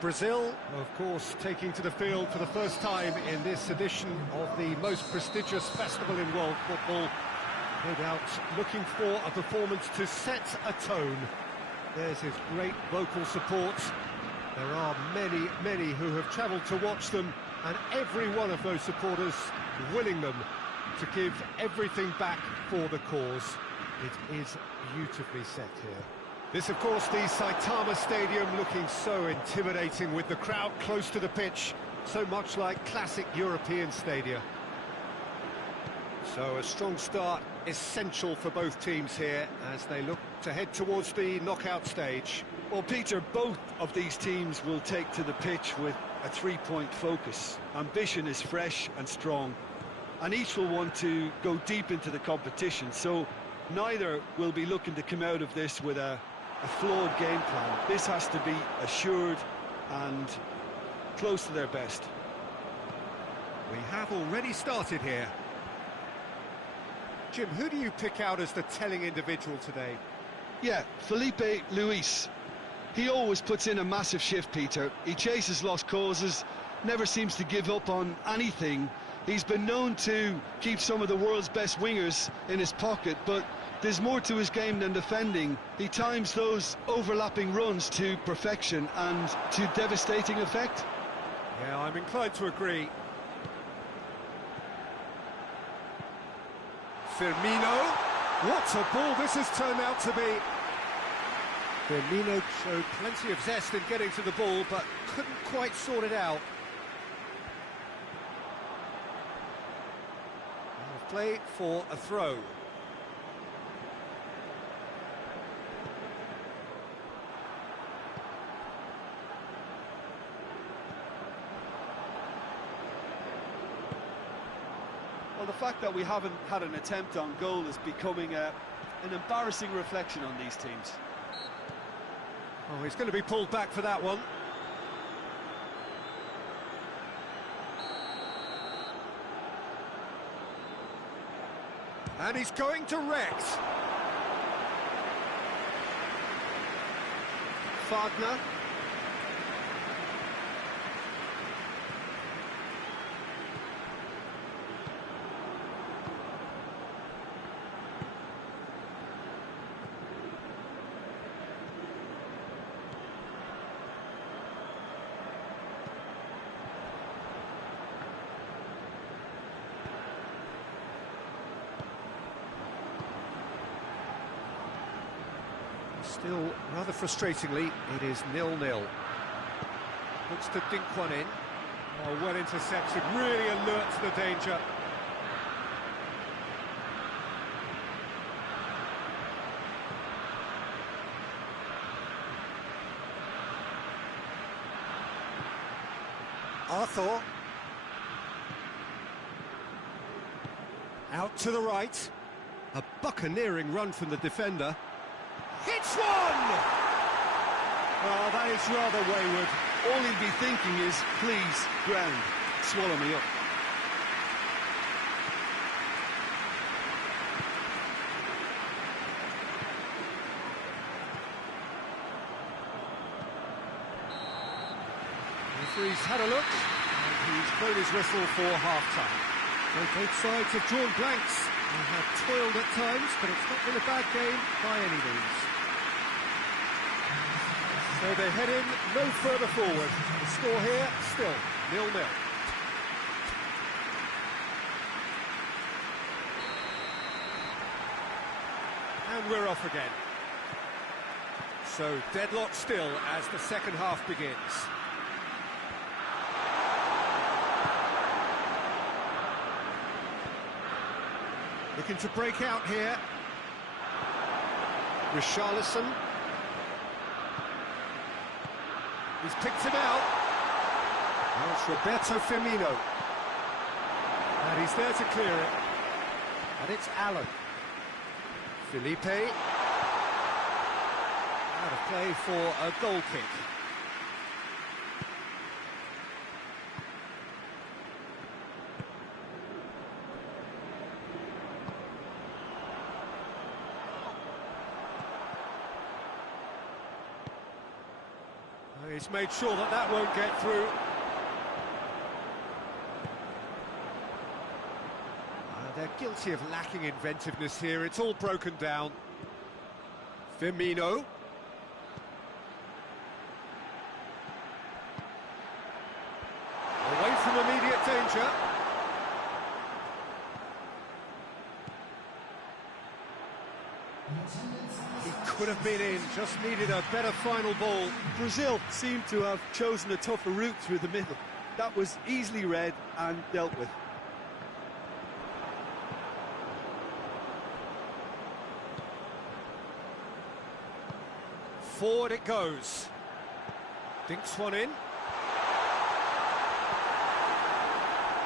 Brazil, of course, taking to the field for the first time in this edition of the most prestigious festival in world football. No doubt looking for a performance to set a tone. There's his great vocal support. There are many who have travelled to watch them, and every one of those supporters willing them to give everything back for the cause. It is beautifully set here. This, of course, the Saitama Stadium, looking so intimidating with the crowd close to the pitch, so much like classic European stadia. So a strong start essential for both teams here as they look to head towards the knockout stage. Well, Peter, both of these teams will take to the pitch with a three-point focus. Ambition is fresh and strong, and each will want to go deep into the competition, so neither will be looking to come out of this with a flawed game plan. This has to be assured and close to their best. We have already started here. Jim, who do you pick out as the telling individual today? Yeah, Filipe Luis. He always puts in a massive shift, Peter. He chases lost causes, never seems to give up on anything. He's been known to keep some of the world's best wingers in his pocket, but there's more to his game than defending. He times those overlapping runs to perfection and to devastating effect. Yeah, I'm inclined to agree. Firmino, what a ball this has turned out to be. Firmino showed plenty of zest in getting to the ball, but couldn't quite sort it out. Play for a throw. Well, the fact that we haven't had an attempt on goal is becoming an embarrassing reflection on these teams. Oh, he's going to be pulled back for that one. And he's going direct. Wagner. Still, rather frustratingly, it is 0-0. Looks to dink one in. Oh, well intercepted, really alert to the danger. Arthur. Out to the right. A buccaneering run from the defender. Hits one! Oh, that is rather wayward. All he'd be thinking is, please, ground, swallow me up. The referee's had a look, and he's blown his whistle for half-time. So both sides have drawn blanks and have toiled at times, but it's not been a bad game by any means. So they head in no further forward. The score here, still 0-0. And we're off again. So deadlock still as the second half begins. Looking to break out here. Richarlison. He's picked him out. Now it's Roberto Firmino. And he's there to clear it. And it's Allen. Felipe. Out of play for a goal kick. He's made sure that that won't get through. They're guilty of lacking inventiveness here. It's all broken down. Firmino. Away from immediate danger. He could have been in, just needed a better final ball. Brazil seemed to have chosen a tougher route through the middle. That was easily read and dealt with. Forward it goes. Dinks one in.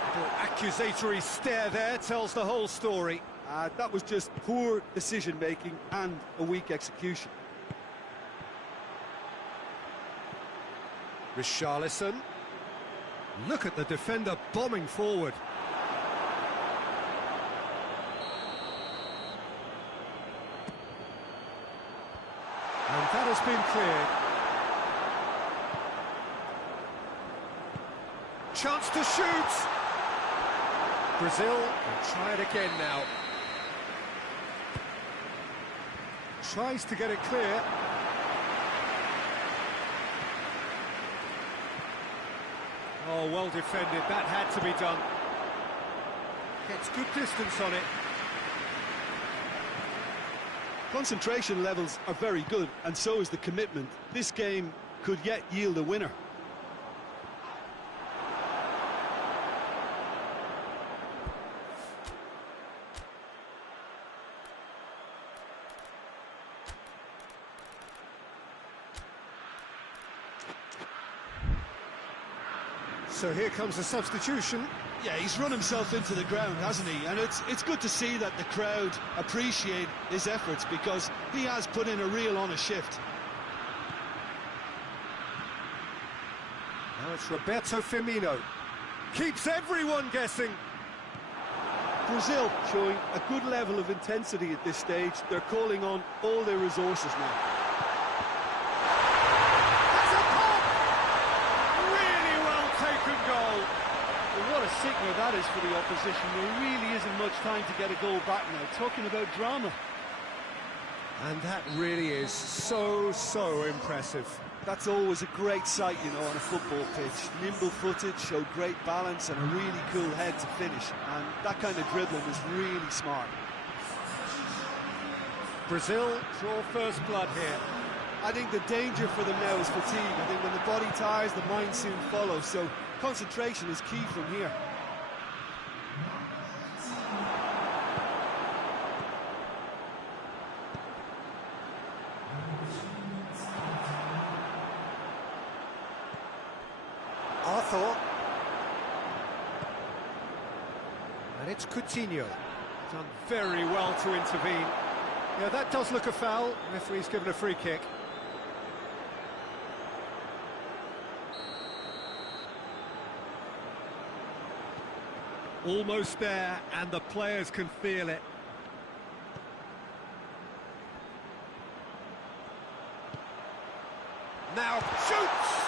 Little accusatory stare there tells the whole story. That was just poor decision-making and a weak execution. Richarlison. Look at the defender bombing forward. And that has been cleared. Chance to shoot! Brazil will try it again now. Tries to get it clear. Oh, well defended. That had to be done. Gets good distance on it. Concentration levels are very good, and so is the commitment. This game could yet yield a winner. So here comes the substitution. Yeah, he's run himself into the ground, hasn't he? And it's good to see that the crowd appreciate his efforts, because he has put in a real honest shift. Now it's Roberto Firmino. Keeps everyone guessing. Brazil showing a good level of intensity at this stage. They're calling on all their resources now. That's a pop! Really well taken goal. Well, what a signal that is for the opposition. There really isn't much time to get a goal back now. Talking about drama. And that really is so impressive. That's always a great sight, you know, on a football pitch. Nimble-footed, showed great balance and a really cool head to finish. And that kind of dribbling is really smart. Brazil draw first blood here. I think the danger for them now is fatigue. I think when the body tires, the mind soon follows. So concentration is key from here. Arthur. And it's Coutinho. Done very well to intervene. Yeah, that does look a foul. Referee's given a free kick. Almost there, and the players can feel it. Now shoots!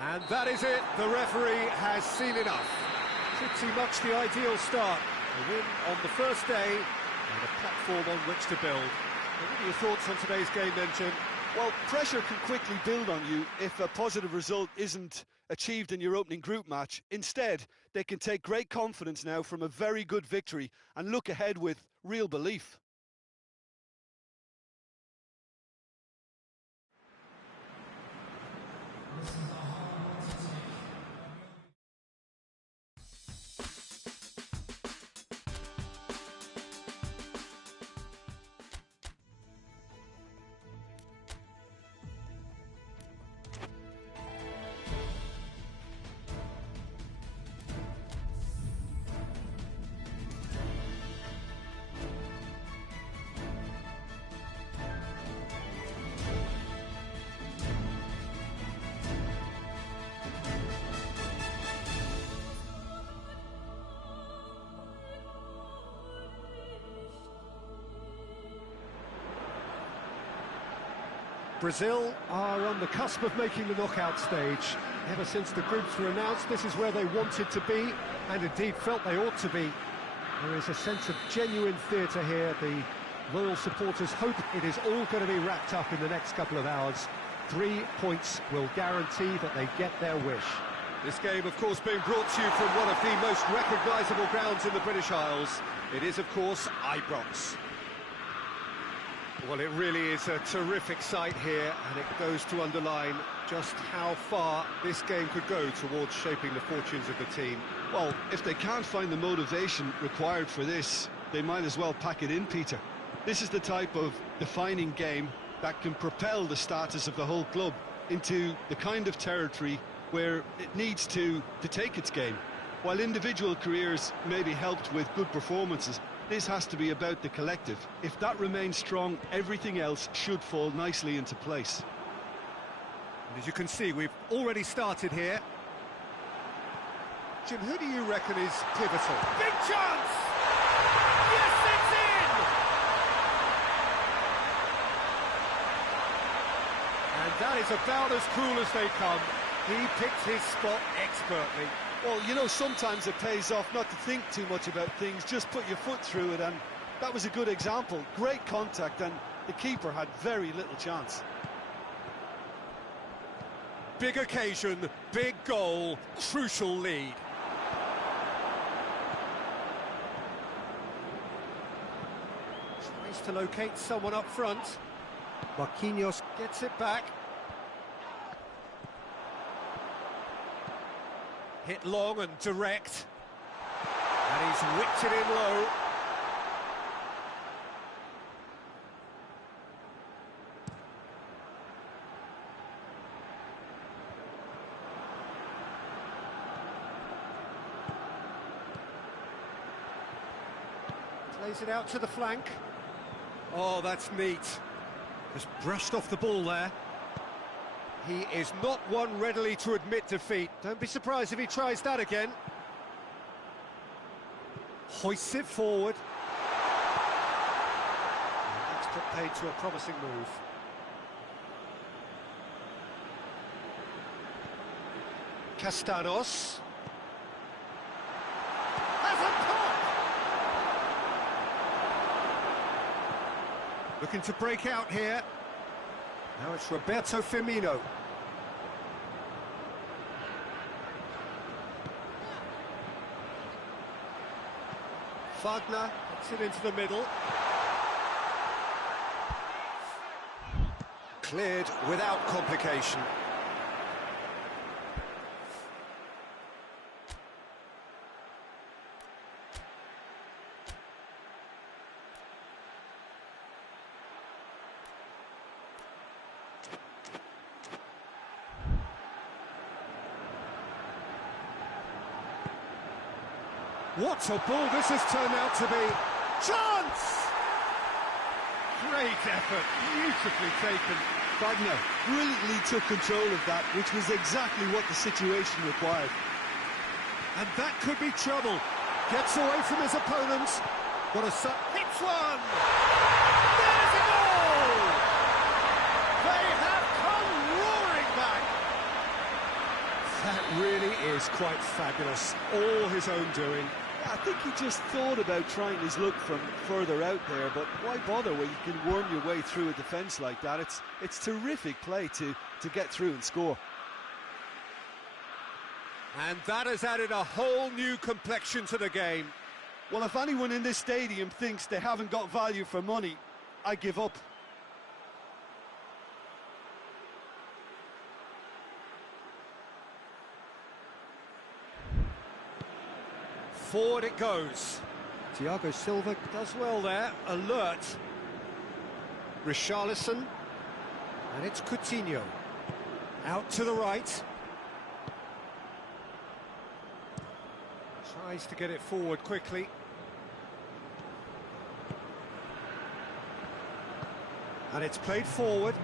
And that is it. The referee has seen enough. Pretty much the ideal start. A win on the first day and a platform on which to build. What are your thoughts on today's game then, Jim? Well, pressure can quickly build on you if a positive result isn't achieved in your opening group match. Instead, they can take great confidence now from a very good victory and look ahead with real belief. Brazil are on the cusp of making the knockout stage. Ever since the groups were announced, this is where they wanted to be, and indeed felt they ought to be. There is a sense of genuine theatre here. The loyal supporters hope it is all going to be wrapped up in the next couple of hours. 3 points will guarantee that they get their wish. This game, of course, being brought to you from one of the most recognisable grounds in the British Isles. It is, of course, Ibrox. Well, it really is a terrific sight here, and it goes to underline just how far this game could go towards shaping the fortunes of the team. Well, if they can't find the motivation required for this, they might as well pack it in, Peter. This is the type of defining game that can propel the status of the whole club into the kind of territory where it needs to take its game. While individual careers may be helped with good performances, this has to be about the collective. If that remains strong, everything else should fall nicely into place. And as you can see, we've already started here. Jim, who do you reckon is pivotal? Big chance! Yes, it's in! And that is about as cool as they come. He picked his spot expertly. Well, you know, sometimes it pays off not to think too much about things, just put your foot through it, and that was a good example. Great contact, and the keeper had very little chance. Big occasion, big goal, crucial lead. Tries to locate someone up front. Marquinhos gets it back. Hit long and direct. And he's whipped it in low. Plays it out to the flank. Oh, that's neat. Just brushed off the ball there. He is not one readily to admit defeat. Don't be surprised if he tries that again. Hoists it forward. And that's put paid to a promising move. Castanos. Has a pop! Looking to break out here. Now it's Roberto Firmino. Wagner gets it into the middle. Cleared without complication. What a ball this has turned out to be. Chance! Great effort, beautifully taken. Wagner brilliantly took control of that, which was exactly what the situation required. And that could be trouble. Gets away from his opponent. What a hits one! There's a goal! They have come roaring back. That really is quite fabulous. All his own doing. I think he just thought about trying his luck from further out there, but why bother when you can worm your way through a defence like that? It's terrific play to get through and score. And that has added a whole new complexion to the game. Well, if anyone in this stadium thinks they haven't got value for money, I give up. Forward it goes. Thiago Silva does well there, alert. Richarlison, and it's Coutinho. Out to the right. Tries to get it forward quickly. And it's played forward.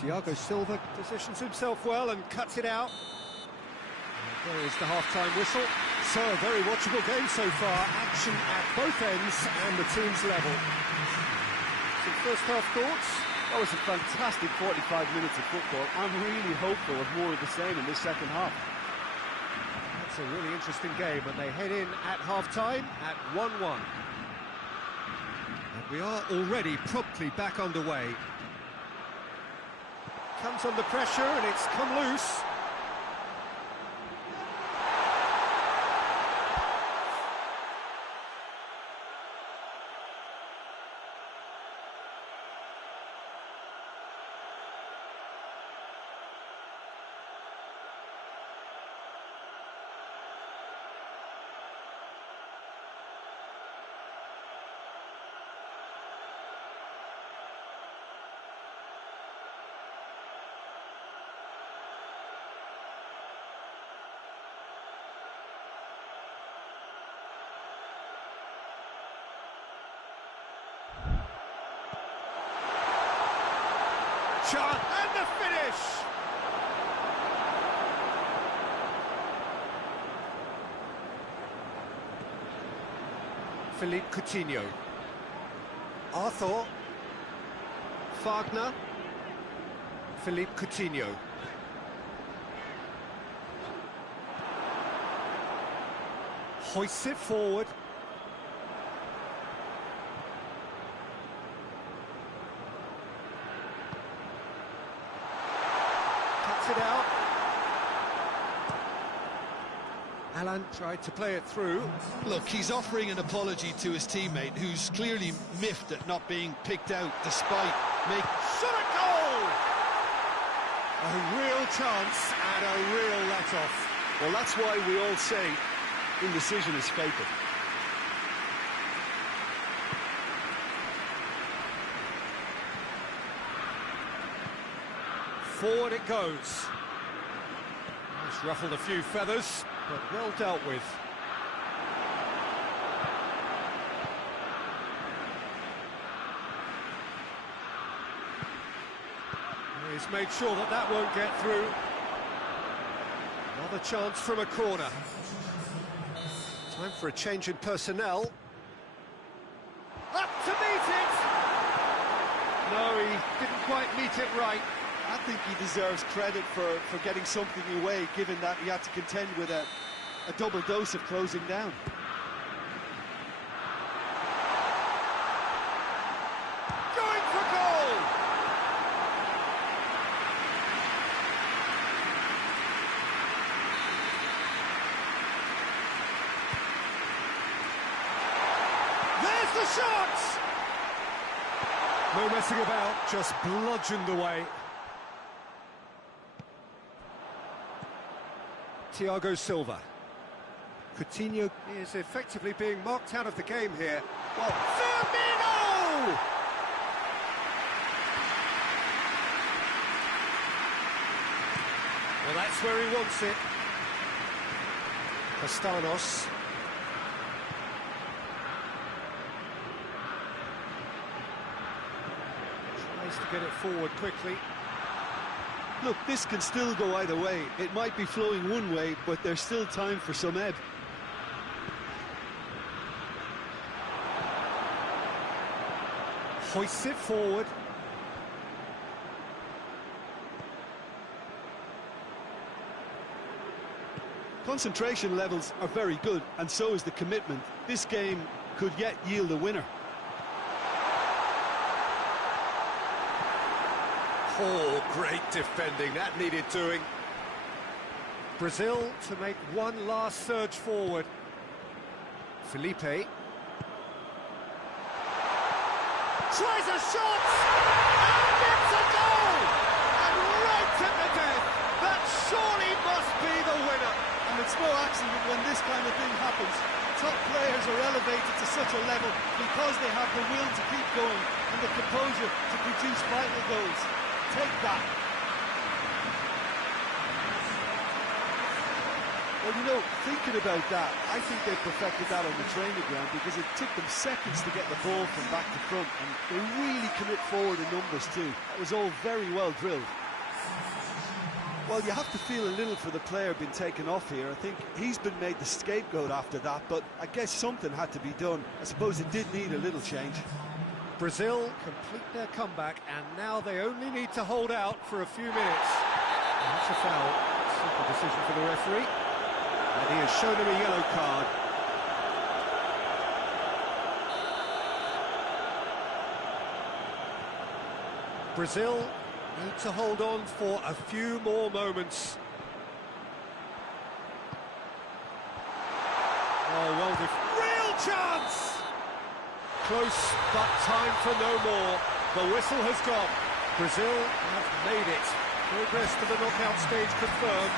Thiago Silva positions himself well and cuts it out. And there is the half-time whistle. So, a very watchable game so far. Action at both ends and the team's level. Some first-half thoughts? That was a fantastic 45 minutes of football. I'm really hopeful of more of the same in this second half. That's a really interesting game, and they head in at half-time at 1-1. And we are already promptly back underway. Comes under pressure, and it's come loose. Shot and the finish! Philippe Coutinho. Arthur. Wagner. Philippe Coutinho. Hoists it forward. It out. Alan tried to play it through. Look, he's offering an apology to his teammate, who's clearly miffed at not being picked out despite making... Shot a goal! A real chance and a real let-off. Well, that's why we all say indecision is fatal. Forward it goes. It's ruffled a few feathers, but well dealt with. He's made sure that that won't get through. Another chance from a corner. Time for a change in personnel. Up to meet it! No, he didn't quite meet it right. I think he deserves credit for getting something away, given that he had to contend with a double dose of closing down. Going for goal! There's the shot! No messing about, just bludgeoned away. Thiago Silva. Coutinho is effectively being marked out of the game here. Well, Firmino! Well, that's where he wants it. Castanos. Tries to get it forward quickly. Look, this can still go either way. It might be flowing one way, but there's still time for some ebb. Hoists it forward. Concentration levels are very good, and so is the commitment. This game could yet yield a winner. Oh, great defending, that needed doing. Brazil to make one last surge forward. Felipe. Tries a shot! And it's a goal! And right at the death, that surely must be the winner. And it's no accident when this kind of thing happens. Top players are elevated to such a level because they have the will to keep going and the composure to produce vital goals. Take that. Well, you know, thinking about that, I think they perfected that on the training ground because it took them seconds to get the ball from back to front, and they really commit forward in numbers too. That was all very well drilled. Well, you have to feel a little for the player being taken off here. I think he's been made the scapegoat after that, but I guess something had to be done. I suppose it did need a little change. Brazil complete their comeback, and now they only need to hold out for a few minutes. And that's a foul. Simple decision for the referee. And he has shown him a yellow card. Brazil need to hold on for a few more moments. Oh, well, real chance! Close, but time for no more. The whistle has gone. Brazil have made it. Progress to the knockout stage confirmed.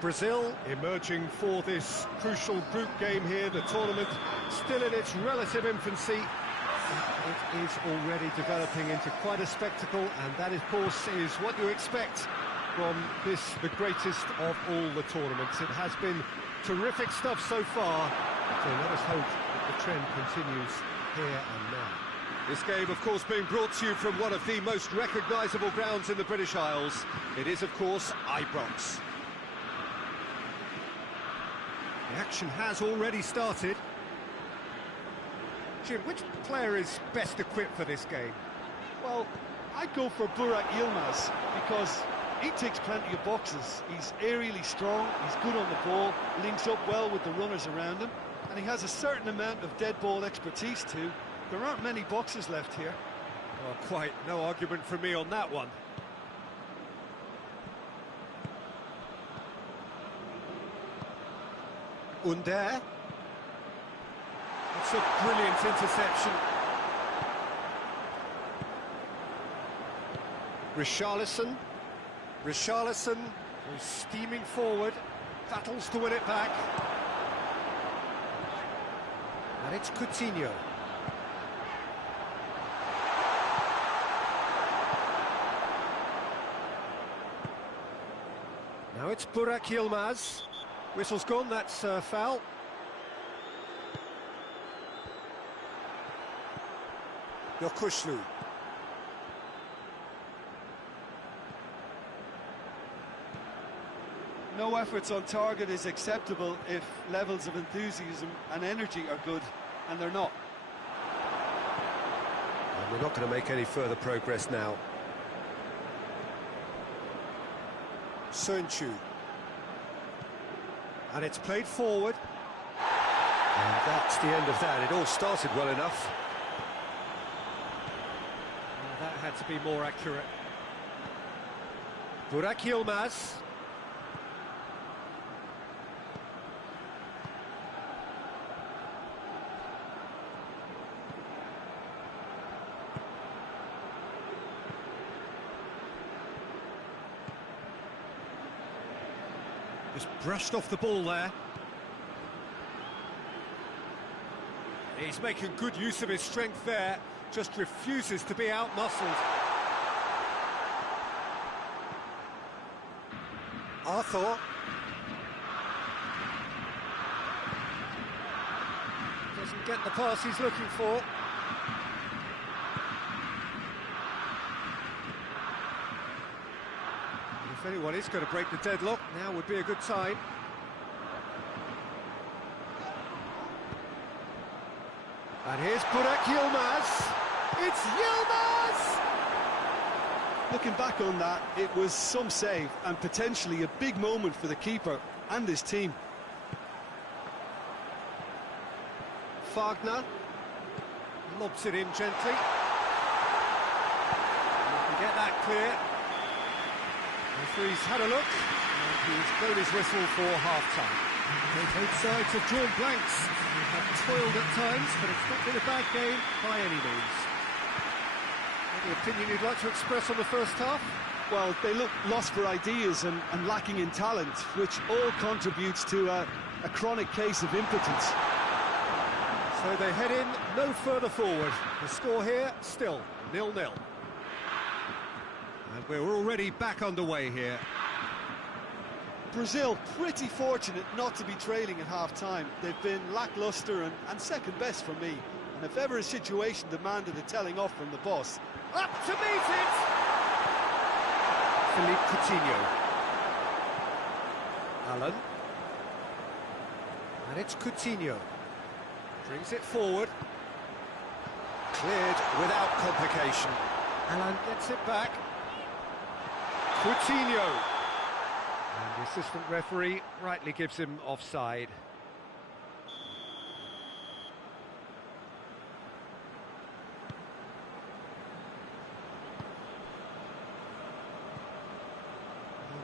Brazil emerging for this crucial group game here, the tournament still in its relative infancy. It is already developing into quite a spectacle, and that, of course, is what you expect from this, the greatest of all the tournaments. It has been terrific stuff so far, so let us hope that the trend continues here and now. This game, of course, being brought to you from one of the most recognisable grounds in the British Isles. It is, of course, Ibrox. The action has already started. Jim, which player is best equipped for this game? Well, I'd go for Burak Yilmaz because he ticks plenty of boxes. He's aerially strong, he's good on the ball, links up well with the runners around him, and he has a certain amount of dead ball expertise too. There aren't many boxes left here. Well, quite no argument from me on that one. Under. It's a brilliant interception. Richarlison, who's steaming forward, battles to win it back. And it's Coutinho. Now it's Burak Yilmaz. Whistle's gone, that's foul. Yokushlu. No efforts on target is acceptable if levels of enthusiasm and energy are good, and they're not. And we're not going to make any further progress now. Sönchu. And it's played forward. And that's the end of that. It all started well enough. Well, that had to be more accurate. Burak Yilmaz. Just brushed off the ball there. He's making good use of his strength there, just refuses to be out-muscled. Arthur. Doesn't get the pass he's looking for. If anyone is going to break the deadlock, now would be a good time. And here's Burak Yilmaz. It's Yilmaz! Looking back on that, it was some save and potentially a big moment for the keeper and his team. Fagner lobs it in gently. You can get that clear. The referee's had a look, and he's blown his whistle for half-time. Both sides have drawn blanks. They have toiled at times, but it's not been a bad game by any means. Any opinion you'd like to express on the first half? Well, they look lost for ideas and lacking in talent, which all contributes to a chronic case of impotence. So they head in no further forward. The score here, still 0-0. And we're already back underway here. Brazil pretty fortunate not to be trailing at half-time. They've been lacklustre and second best for me. And if ever a situation demanded a telling off from the boss... Up to meet it! Philippe Coutinho. Allen. And it's Coutinho. Brings it forward. Cleared without complication. Allen gets it back. Coutinho. And the assistant referee rightly gives him offside.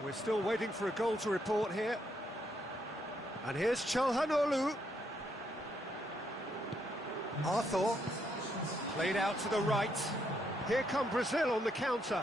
We're still waiting for a goal to report here. And here's Çalhanoğlu. Arthur. Played out to the right. Here come Brazil on the counter.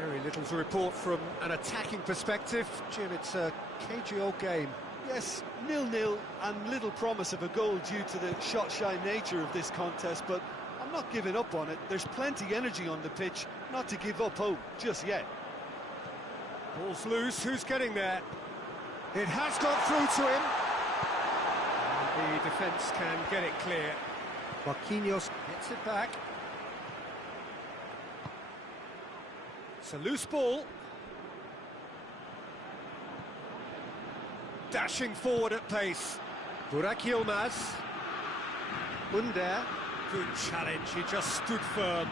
Very little to report from an attacking perspective. Jim, it's a cagey old game. Yes, 0-0 and little promise of a goal due to the shot-shy nature of this contest, but I'm not giving up on it. There's plenty energy on the pitch, not to give up hope just yet. Ball's loose, who's getting there? It has got through to him. And the defence can get it clear. Marquinhos gets it back. It's a loose ball. Dashing forward at pace. Burak Yilmaz. Under. Good challenge, he just stood firm.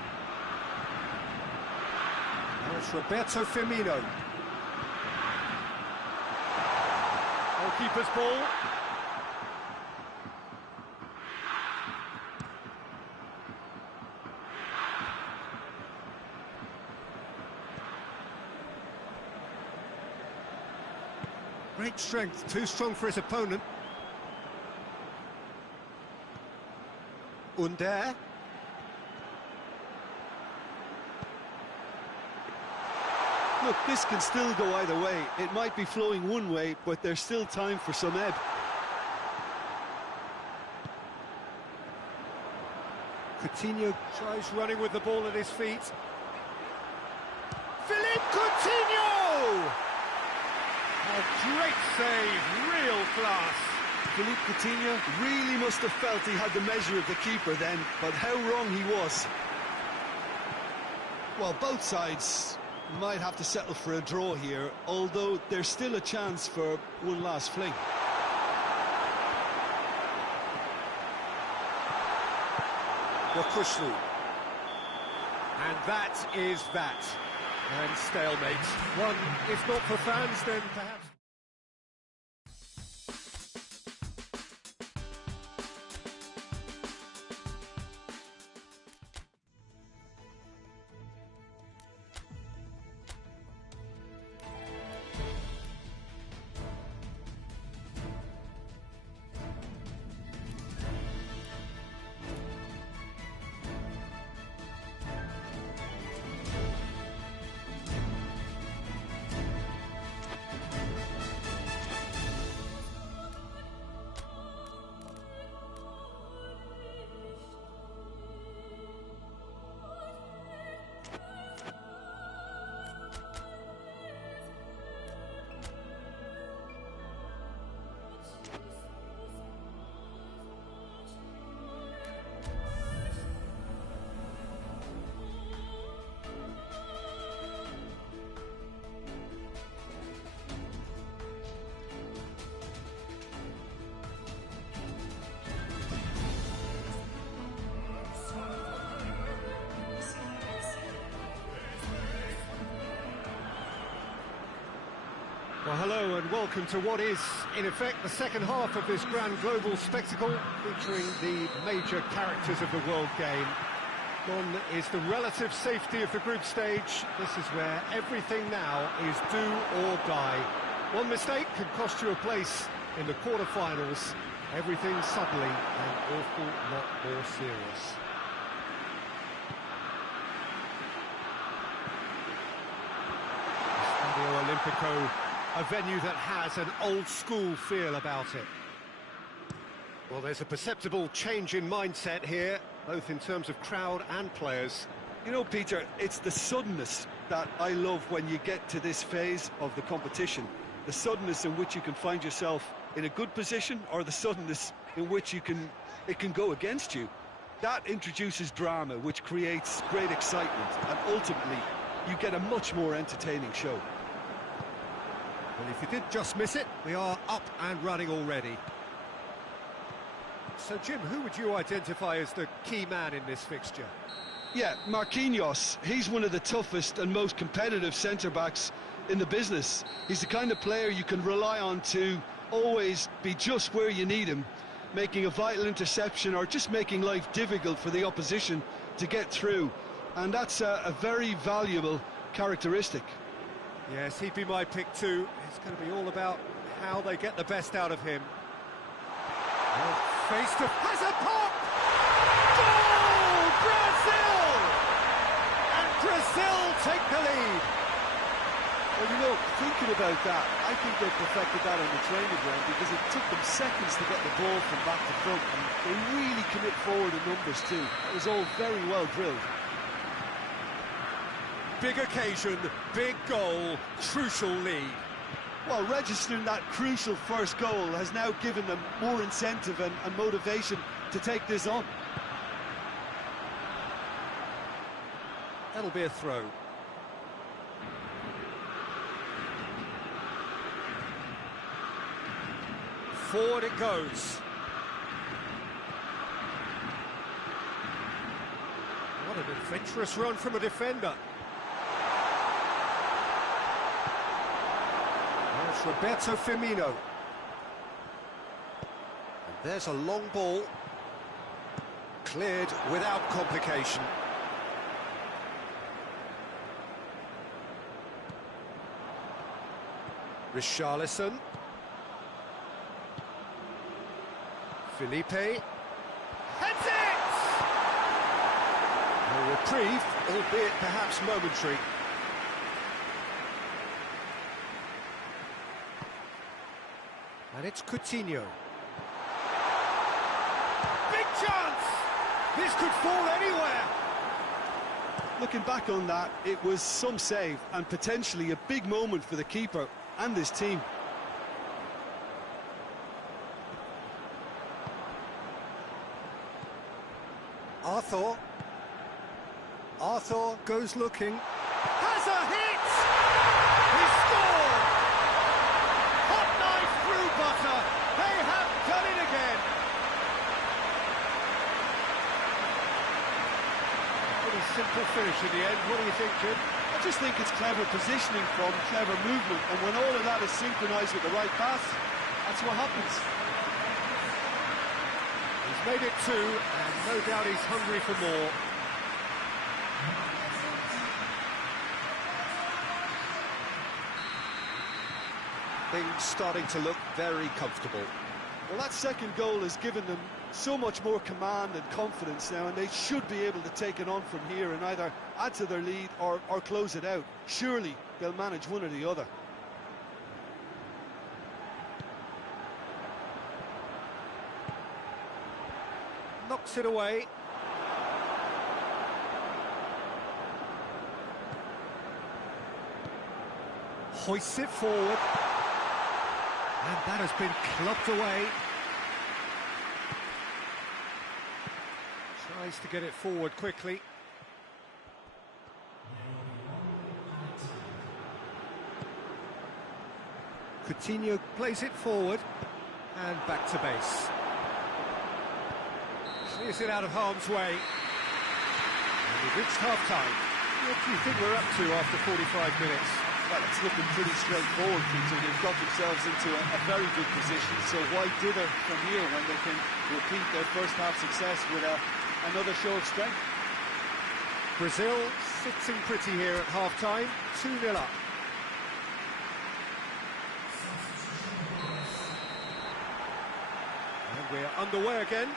Now it's Roberto Firmino. Goalkeeper's ball. Great strength, too strong for his opponent. Under. Look, this can still go either way. It might be flowing one way, but there's still time for some ebb. Coutinho tries running with the ball at his feet. Philippe Coutinho! A great save, real class. Philippe Coutinho really must have felt he had the measure of the keeper then, but how wrong he was. Well, both sides might have to settle for a draw here, although there's still a chance for one last fling. Wakushlu. And that is that. And stalemate. One, if not for fans, then perhaps... Well, hello and welcome to what is, in effect, the second half of this grand global spectacle featuring the major characters of the world game. Gone is the relative safety of the group stage. This is where everything now is do or die. One mistake could cost you a place in the quarter-finals. Everything suddenly an awful lot more serious. Stadio Olimpico, a venue that has an old-school feel about it. Well, there's a perceptible change in mindset here, both in terms of crowd and players. You know, Peter, it's the suddenness that I love when you get to this phase of the competition. The suddenness in which you can find yourself in a good position, or the suddenness in which it can go against you. That introduces drama, which creates great excitement, and ultimately you get a much more entertaining show. Well, if you did just miss it, we are up and running already. So, Jim, who would you identify as the key man in this fixture? Yeah, Marquinhos. He's one of the toughest and most competitive centre-backs in the business. He's the kind of player you can rely on to always be just where you need him, making a vital interception or just making life difficult for the opposition to get through. And that's a very valuable characteristic. Yes, he'd be my pick too. It's going to be all about how they get the best out of him. Well, face to... has a pop! Goal! Brazil! And Brazil take the lead. Well, you know, thinking about that, I think they perfected that on the training ground because it took them seconds to get the ball from back to front, and they really commit forward in numbers too. It was all very well drilled. Big occasion, big goal, crucial lead. Well, registering that crucial first goal has now given them more incentive and motivation to take this on. That'll be a throw. Forward it goes. What an adventurous run from a defender. There's Roberto Firmino. And there's a long ball. Cleared without complication. Richarlison. Felipe. Heads it! A reprieve, albeit perhaps momentary. And it's Coutinho. Big chance! This could fall anywhere! Looking back on that, it was some save and potentially a big moment for the keeper and his team. Arthur goes looking. Has a hit! He scored! Hot knife through butter. They have done it again. Pretty simple finish in the end. What do you think, Jim? I just think it's clever positioning from clever movement, and when all of that is synchronised with the right pass, that's what happens. He's made it two, and no doubt he's hungry for more. Things starting to look very comfortable. Well, that second goal has given them so much more command and confidence now, and they should be able to take it on from here and either add to their lead or close it out. Surely they'll manage one or the other. Knocks it away. Hoists it forward. And that has been clubbed away. Tries to get it forward quickly. Coutinho plays it forward. And back to base. Clears it out of harm's way. And we've reached half-time. What do you think we're up to after 45 minutes? Well, it's looking pretty straightforward, Peter. They've got themselves into a very good position, so why dither from here when they can repeat their first half success with another show of strength? Brazil sitting pretty here at half-time, 2-0 up. And we're underway again.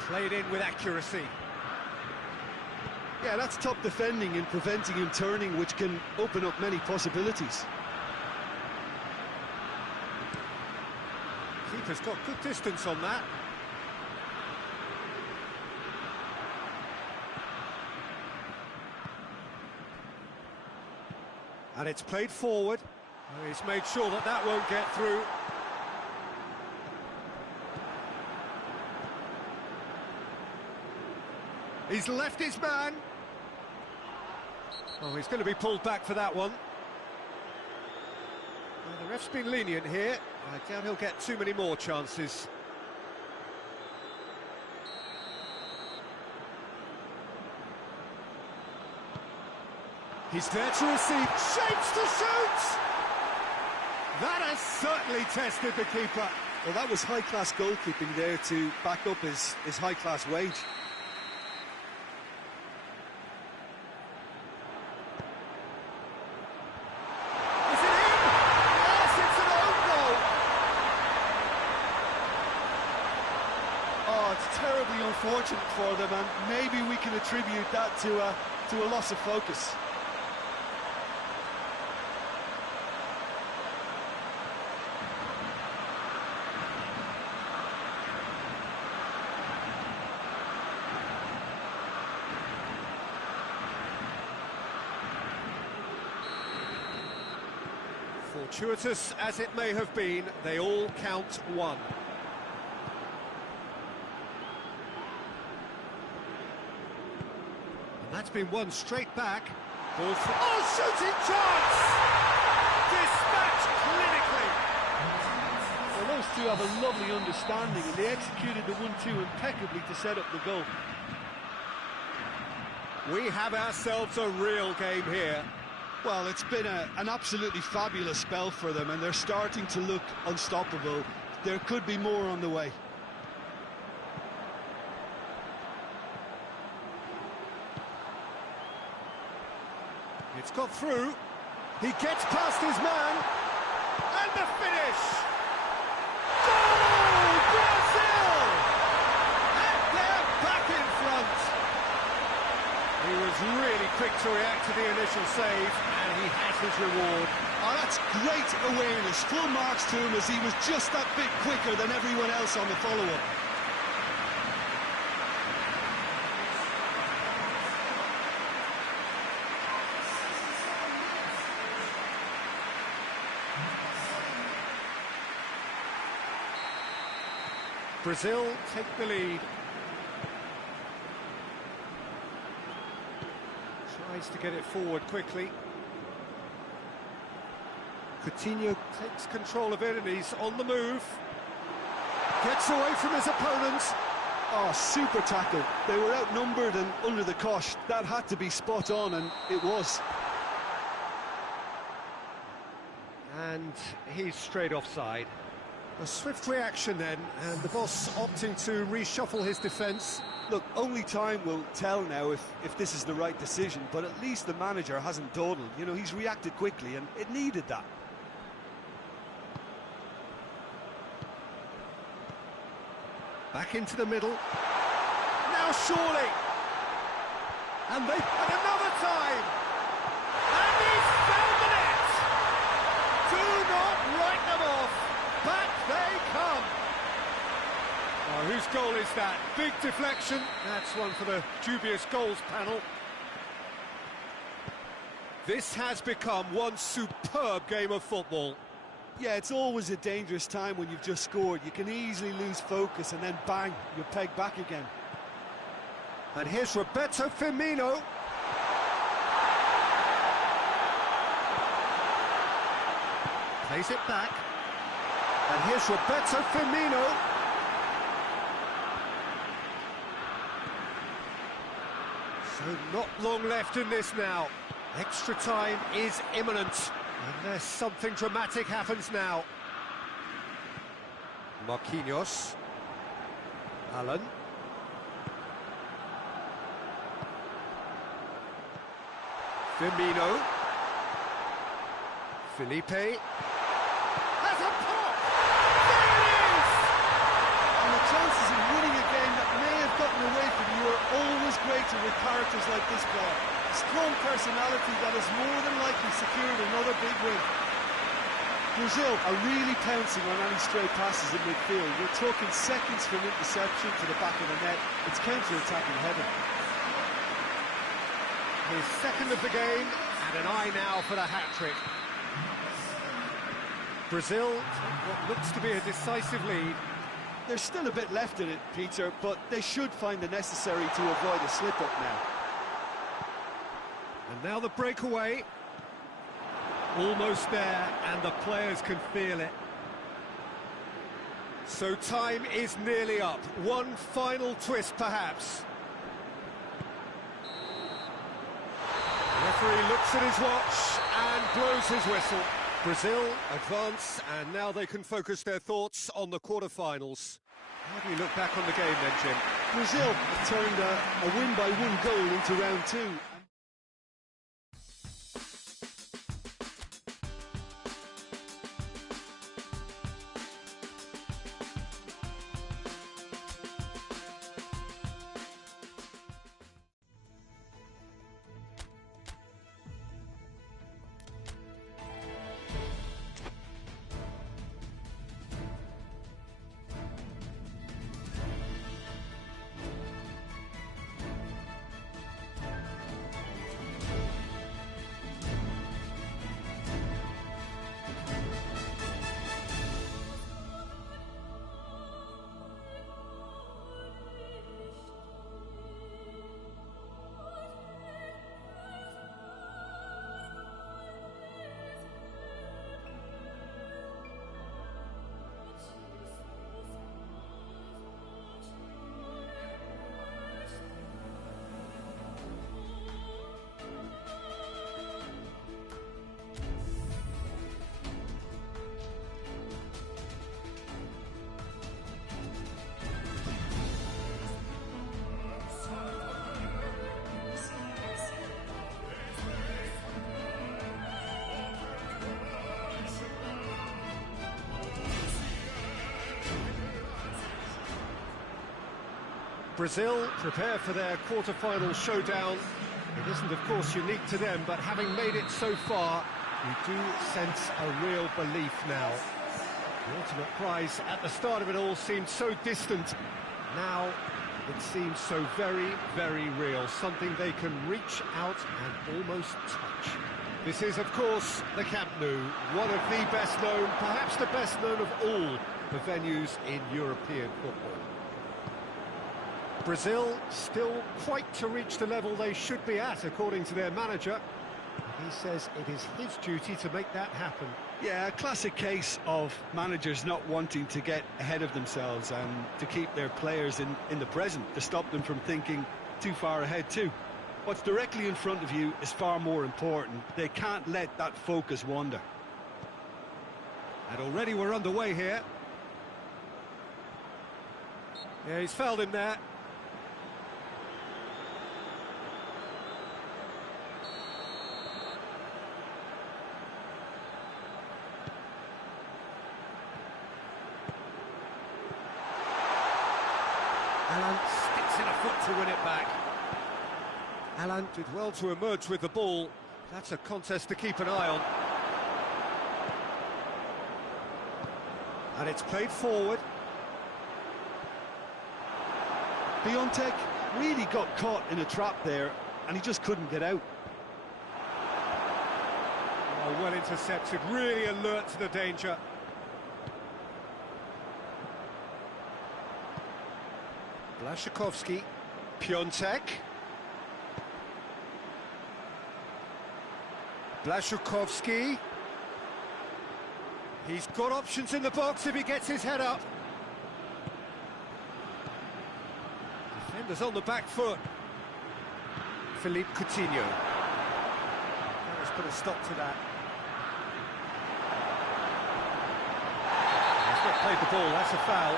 Played in with accuracy. Yeah, that's top defending and preventing him turning, which can open up many possibilities. Keeper's got good distance on that. And it's played forward. He's made sure that that won't get through. He's left his man. Oh, he's going to be pulled back for that one. Well, the ref's been lenient here. I doubt he'll get too many more chances. He's there to receive. Shapes to shoot! That has certainly tested the keeper. Well, that was high-class goalkeeping there to back up his high-class wage. Terribly unfortunate for them, and maybe we can attribute that to a loss of focus. Fortuitous as it may have been, they all count one. That's been won straight back. Oh, shooting chance! Dispatched clinically. Well, those two have a lovely understanding, and they executed the 1-2 impeccably to set up the goal. We have ourselves a real game here. Well, it's been an absolutely fabulous spell for them, and they're starting to look unstoppable. There could be more on the way. It's got through. He gets past his man. And the finish! Goal! Brazil! And they're back in front. He was really quick to react to the initial save, and he has his reward. Oh, that's great awareness. Full marks to him, as he was just that bit quicker than everyone else on the follow-up. Brazil take the lead. Tries to get it forward quickly. Coutinho takes control of it and he's on the move. Gets away from his opponents. Oh, super tackle. They were outnumbered and under the cosh. That had to be spot on, and it was. And he's straight offside. A swift reaction then, and the boss opting to reshuffle his defence. Look, only time will tell now if this is the right decision, but at least the manager hasn't dawdled. You know, he's reacted quickly, and it needed that. Back into the middle. Now surely! And another time! And he's found the net! Do not write them off! Back they come! Oh, whose goal is that? Big deflection. That's one for the dubious goals panel. This has become one superb game of football. Yeah, it's always a dangerous time when you've just scored. You can easily lose focus and then bang, you're pegged back again. And here's Roberto Firmino. Plays it back. And here's Roberto Firmino. So not long left in this now. Extra time is imminent, unless something dramatic happens now. Marquinhos. Alan. Firmino. Felipe. Has a pop! There it is! And the chances of winning a game that may have gotten away from you are always greater with characters like this player. Strong personality that has more than likely secured another big win. Brazil are really pouncing on any stray passes in midfield. We're talking seconds from interception to the back of the net. It's counter-attacking heaven. His second of the game, and an eye now for the hat-trick. Brazil take what looks to be a decisive lead. There's still a bit left in it, Peter, but they should find the necessary to avoid a slip-up now. And now the breakaway. Almost there, and the players can feel it. So time is nearly up. One final twist, perhaps. The referee looks at his watch and blows his whistle. Brazil advance, and now they can focus their thoughts on the quarter-finals. How do you look back on the game then, Jim? Brazil have turned a win by one goal into round two. Brazil prepare for their quarter-final showdown. It isn't, of course, unique to them, but having made it so far, you do sense a real belief now. The ultimate prize at the start of it all seemed so distant. Now, it seems so very, very real, something they can reach out and almost touch. This is, of course, the Camp Nou, one of the best known, perhaps the best known of all the venues in European football. Brazil still quite to reach the level they should be at, according to their manager. He says it is his duty to make that happen. Yeah, a classic case of managers not wanting to get ahead of themselves and to keep their players in the present, to stop them from thinking too far ahead too. What's directly in front of you is far more important. They can't let that focus wander. And already we're underway here. Yeah, he's fouled him there. Alan sticks in a foot to win it back. Alan did well to emerge with the ball. That's a contest to keep an eye on. And it's played forward. Piontek really got caught in a trap there, and he just couldn't get out. Oh, well intercepted, really alert to the danger. Błaszczykowski, Piontek. Błaszczykowski. He's got options in the box if he gets his head up. Defenders on the back foot. Philippe Coutinho. Let's put a stop to that. He's not played the ball, that's a foul.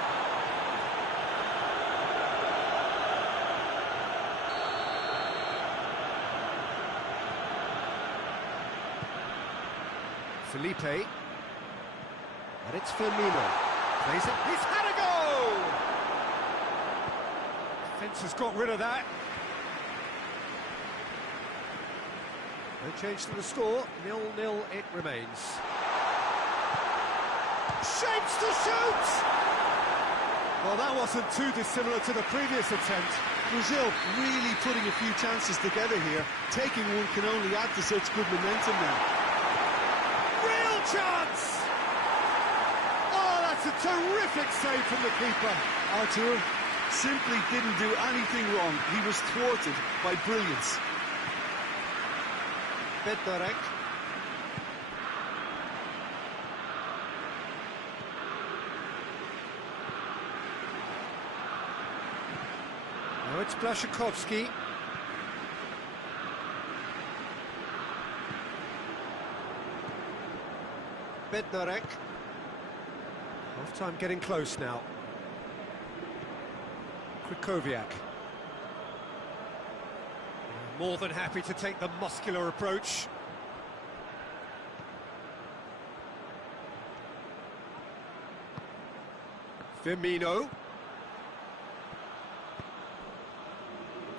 Felipe. And it's Firmino. Plays it. He's had a go! Defence has got rid of that. No change to the score. 0-0 it remains. Shapes to shoot! Well, that wasn't too dissimilar to the previous attempt. Brazil really putting a few chances together here. Taking one can only add to such good momentum now. Real chance! Oh, that's a terrific save from the keeper. Artur simply didn't do anything wrong. He was thwarted by brilliance. Bednarek. Now it's Blaszczykowski. Bednarek. Half-time getting close now. Krychowiak. More than happy to take the muscular approach. Firmino.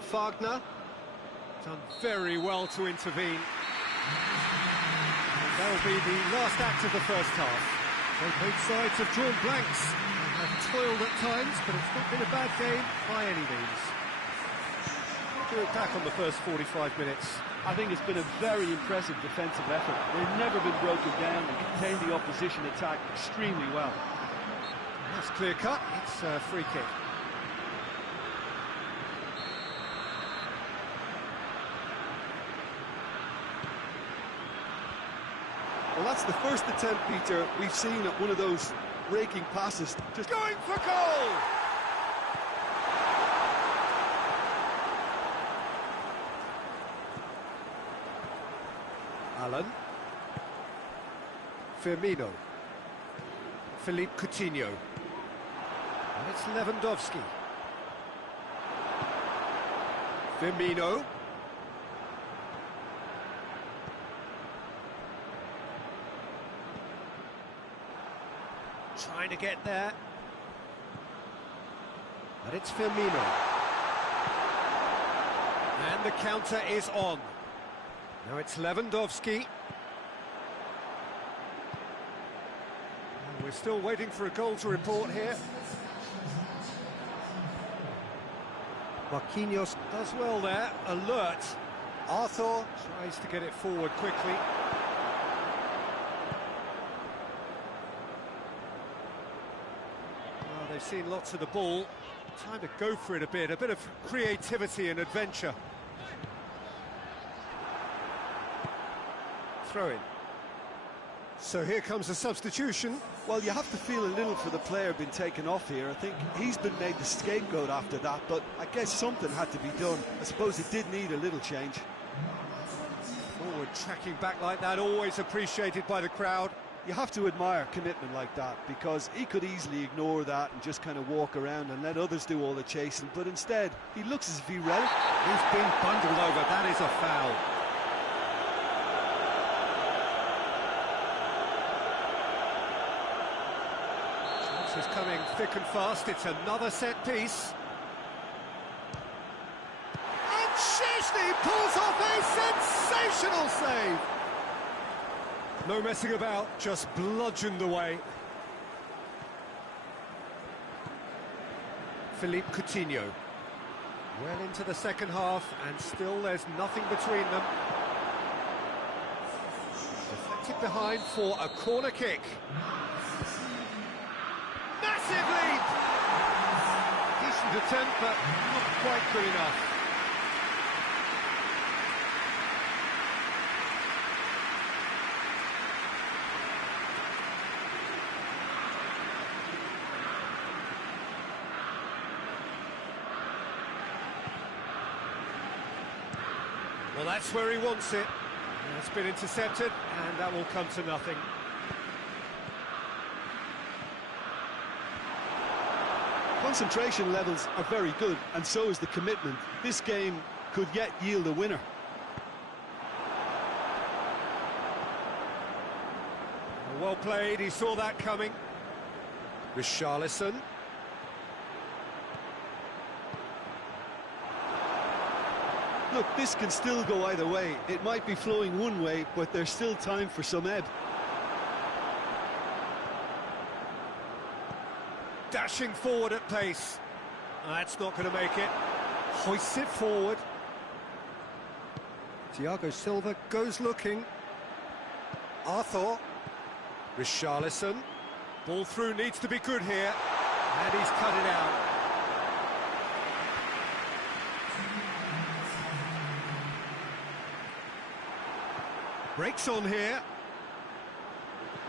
Wagner. Done very well to intervene. And that'll be the last act of the first half. So both sides have drawn blanks and have toiled at times, but it's not been a bad game by any means. Do it back on the first 45 minutes. I think it's been a very impressive defensive effort. They've never been broken down and contained the opposition attack extremely well. That's clear cut. It's a free kick. Well, that's the first attempt, Peter, we've seen at one of those raking passes. Just going for goal! Allen. Firmino. Philippe Coutinho. And it's Lewandowski. Firmino. Trying to get there. And it's Firmino. And the counter is on. Now it's Lewandowski. And we're still waiting for a goal to report here. Marquinhos does well there, alert. Arthur tries to get it forward quickly. Well, they've seen lots of the ball. Time to go for it a bit of creativity and adventure. Throw in. So here comes a substitution. Well, you have to feel a little for the player being taken off here. I think he's been made the scapegoat after that, but I guess something had to be done. I suppose it did need a little change. Forward tracking back like that, always appreciated by the crowd. You have to admire commitment like that, because he could easily ignore that and just kind of walk around and let others do all the chasing, but instead, he looks as if he read it. He's been bundled over, that is a foul. Is coming thick and fast. It's another set piece. And Szczęsny pulls off a sensational save. No messing about, just bludgeoned away. Philippe Coutinho. Well into the second half, and still there's nothing between them. Deflected behind for a corner kick. Massive lead! Decent attempt, but not quite good enough. Well, that's where he wants it. And it's been intercepted, and that will come to nothing. Concentration levels are very good, and so is the commitment. This game could yet yield a winner. Well played, he saw that coming. Richarlison. Look, this can still go either way. It might be flowing one way, but there's still time for some ebb. Dashing forward at pace. That's not going to make it. Hoists it forward. Thiago Silva goes looking. Arthur. Richarlison. Ball through needs to be good here. And he's cut it out. Breaks on here.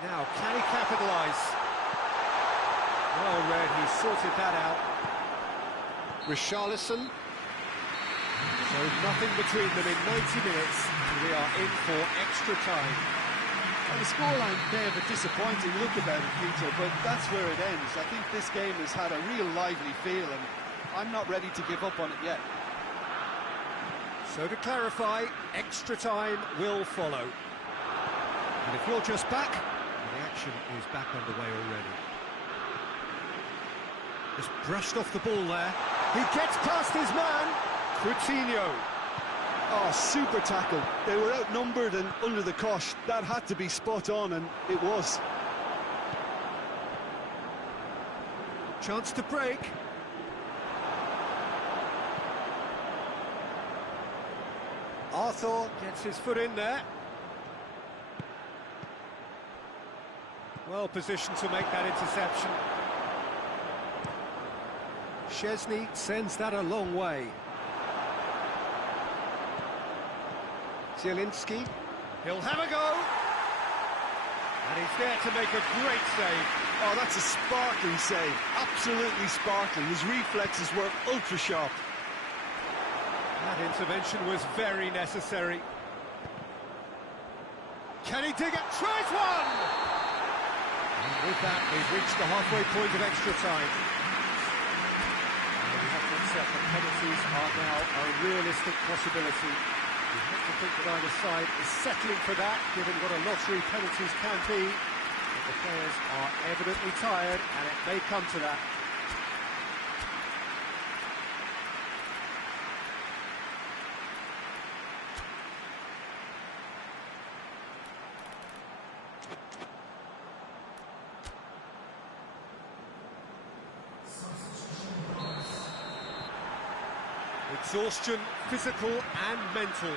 Now, can he capitalise? Well read, he sorted that out. Richarlison. So nothing between them in 90 minutes, and we are in for extra time. And the scoreline may have a disappointing look about it, Peter, but that's where it ends. I think this game has had a real lively feel, and I'm not ready to give up on it yet. So to clarify, extra time will follow. And if you're just back, the action is back underway already. Just brushed off the ball there. He gets past his man, Coutinho. Oh, super tackle. They were outnumbered and under the cosh. That had to be spot on, and it was. Chance to break. Arthur gets his foot in there. Well positioned to make that interception. Szczesny sends that a long way. Zielinski, he'll have a go. And he's there to make a great save. Oh, that's a sparkling save. Absolutely sparkling. His reflexes were ultra sharp. That intervention was very necessary. Can he dig it? Tries one! And with that, we've reached the halfway point of extra time. And we have to accept that penalties are now a realistic possibility. We have to think that either side is settling for that, given what a lottery penalties can be. But the players are evidently tired, and it may come to that. Exhaustion, physical and mental.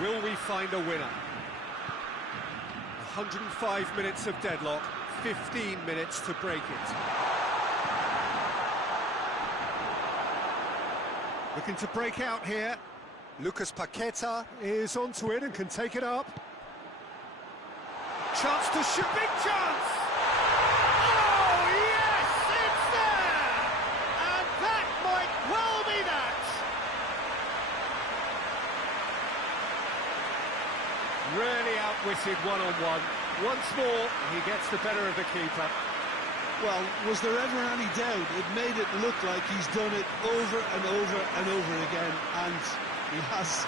Will we find a winner? 105 minutes of deadlock, 15 minutes to break it. Looking to break out here. Lucas Paqueta is onto it and can take it up. Chance to shoot, big chance! Oh, yes, it's there! And that might well be that! Really outwitted one-on-one. Once more, he gets the better of the keeper. Well, was there ever any doubt? It made it look like he's done it over and over and over again, and he has.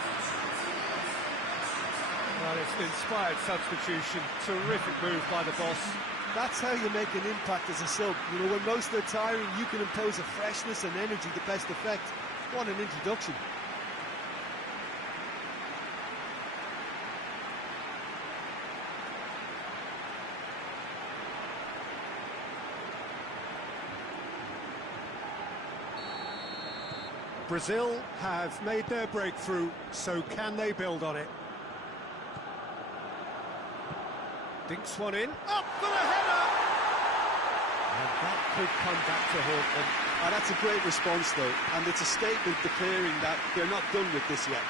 Well, it's an inspired substitution. Terrific move by the boss. That's how you make an impact as a sub. You know, when most are tiring, you can impose a freshness and energy to best effect. What an introduction. Brazil have made their breakthrough, so can they build on it? Dinks one in, up for the header! And that could come back to haunt them. Oh, that's a great response, though, and it's a statement declaring that they're not done with this yet.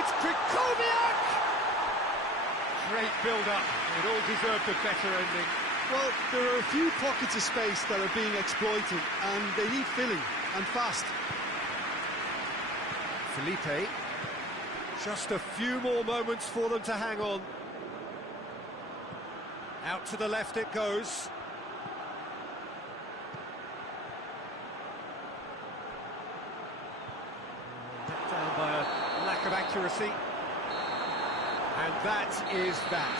It's Krychowiak! Great build-up. It all deserved a better ending. Well, there are a few pockets of space that are being exploited, and they need filling. and fast. Felipe. Just a few more moments for them to hang on. Out to the left it goes. Let down by a lack of accuracy. And that is that.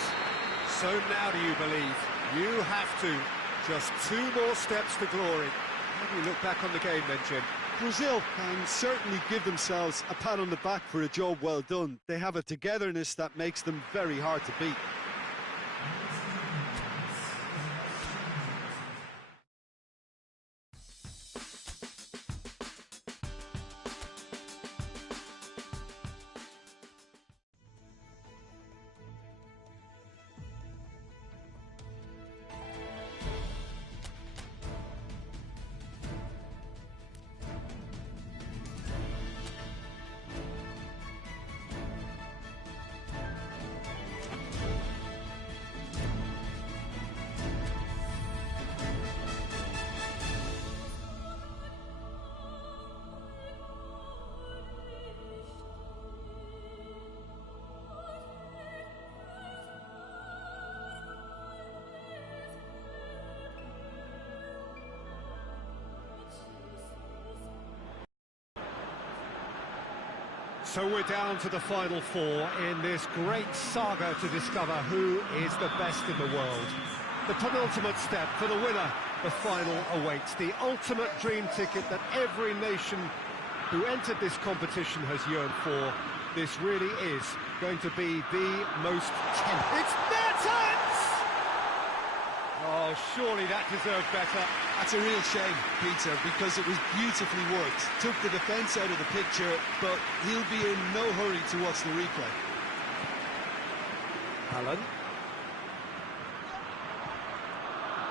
So now do you believe? You have to. Just 2 more steps to glory. How do you look back on the game then, Jim? Brazil can certainly give themselves a pat on the back for a job well done. They have a togetherness that makes them very hard to beat. So we're down to the final 4 in this great saga to discover who is the best in the world. The penultimate step for the winner, the final awaits. The ultimate dream ticket that every nation who entered this competition has yearned for. This really is going to be the most tempting. It's Mertens! Oh, surely that deserved better. That's a real shame, Peter, because it was beautifully worked. Took the defence out of the picture, but he'll be in no hurry to watch the replay. Allen.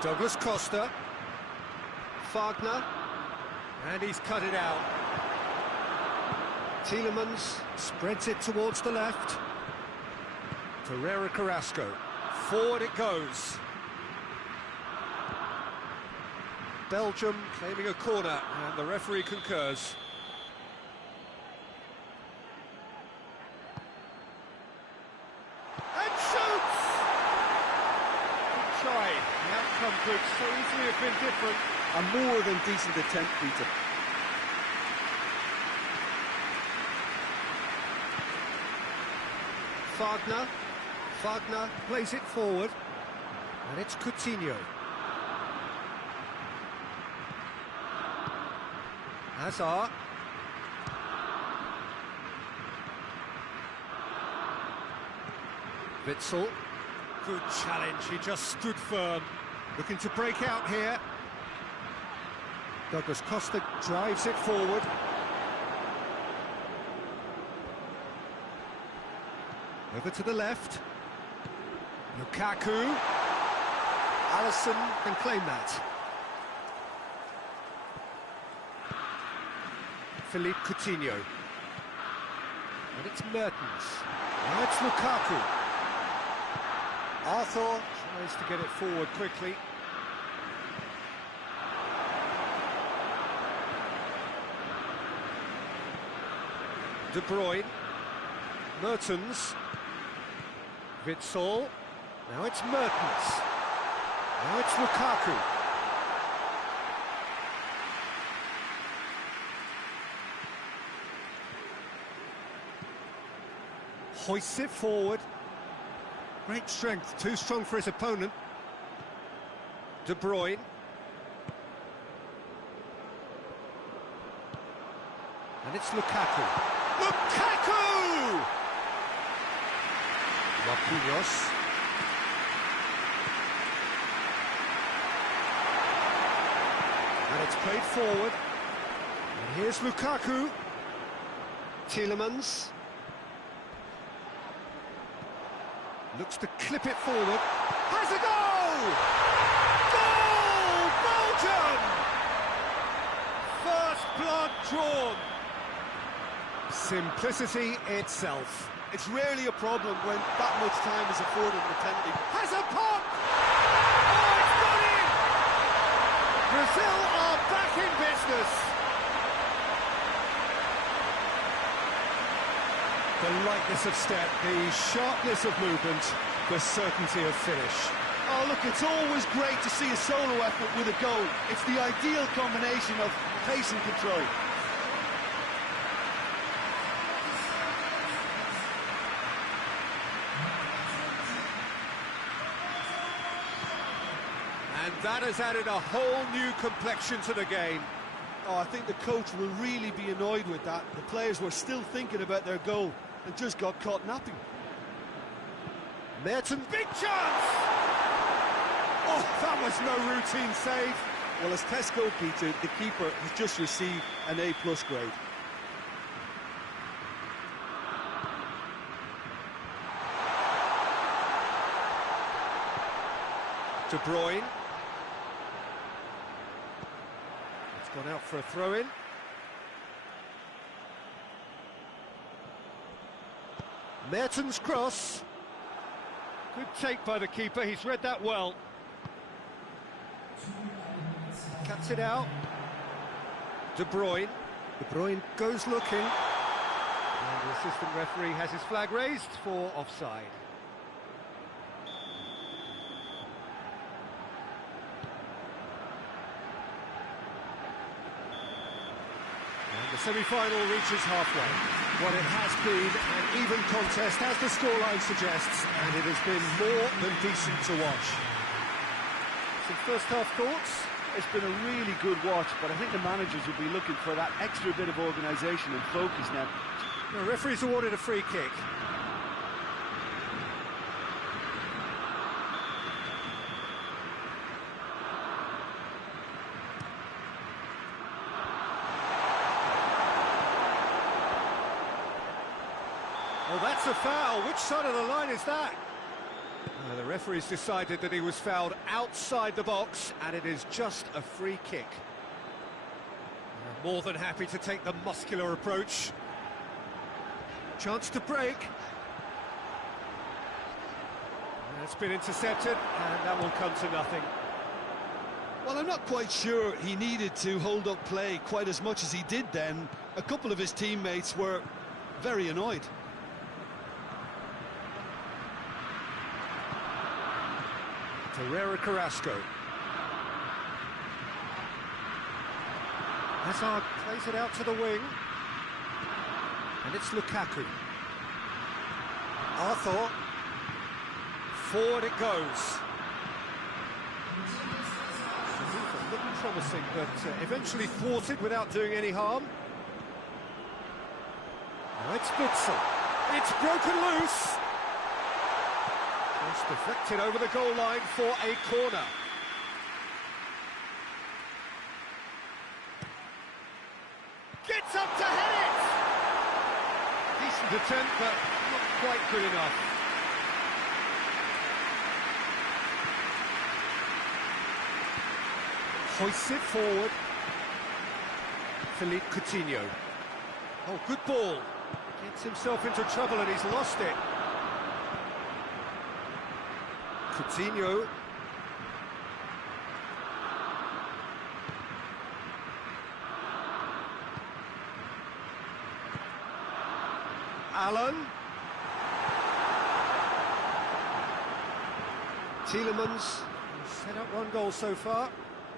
Douglas Costa. Wagner. And he's cut it out. Tielemans spreads it towards the left. Torreira Carrasco. Forward it goes. Belgium claiming a corner, and the referee concurs. And shoots! Good try. The outcome could so easily have been different. A more than decent attempt, Peter. Wagner plays it forward, and it's Coutinho. Hazard. Witsel. Good challenge, he just stood firm. Looking to break out here. Douglas Costa drives it forward. Over to the left. Lukaku. Alisson can claim that. Philippe Coutinho. And it's Mertens. Now it's Lukaku. Arthur tries to get it forward quickly. De Bruyne. Mertens. Witsel. Now it's Mertens. Now it's Lukaku. Hoists it forward. Great strength, too strong for his opponent. De Bruyne. And it's Lukaku. Lukaku! Marquinhos. And it's played forward. And here's Lukaku. Tielemans. Looks to clip it forward. Has a goal! Goal! Belgium! First blood drawn. Simplicity itself. It's rarely a problem when that much time is afforded in the penalty. Has a pop! Oh, it's got in! Brazil are back in business. The lightness of step, the sharpness of movement, the certainty of finish. Oh, look, it's always great to see a solo effort with a goal. It's the ideal combination of pace and control. And that has added a whole new complexion to the game. Oh, I think the coach will really be annoyed with that. The players were still thinking about their goal and just got caught napping. Mertens, big chance! Oh, that was no routine save. Well, as Tesco Peter, the keeper has just received an A+ grade. De Bruyne. It's gone out for a throw-in. Mertens' cross. Good take by the keeper, he's read that well. Cuts it out. De Bruyne. De Bruyne goes looking. And the assistant referee has his flag raised for offside. The semi-final reaches halfway. What it has been an even contest, as the scoreline suggests, and it has been more than decent to watch. Some first-half thoughts? It's been a really good watch, but I think the managers will be looking for that extra bit of organisation and focus now. The referee's awarded a free kick. Well, that's a foul. Which side of the line is that? The referee's decided that he was fouled outside the box, and it is just a free kick. More than happy to take the muscular approach. Chance to break. It's been intercepted, and that will come to nothing. Well, I'm not quite sure he needed to hold up play quite as much as he did then. A couple of his teammates were very annoyed. Herrera Carrasco. Hazard plays it out to the wing. And it's Lukaku. Arthur. Forward it goes. Looking promising, but eventually thwarted without doing any harm. Now it's Witsel. It's broken loose. It's deflected over the goal line for a corner. Gets up to head it! Decent attempt, but not quite good enough. Hoists it forward. Philippe Coutinho. Oh, good ball. Gets himself into trouble and he's lost it. Coutinho. Allen. Tielemans set up one goal so far,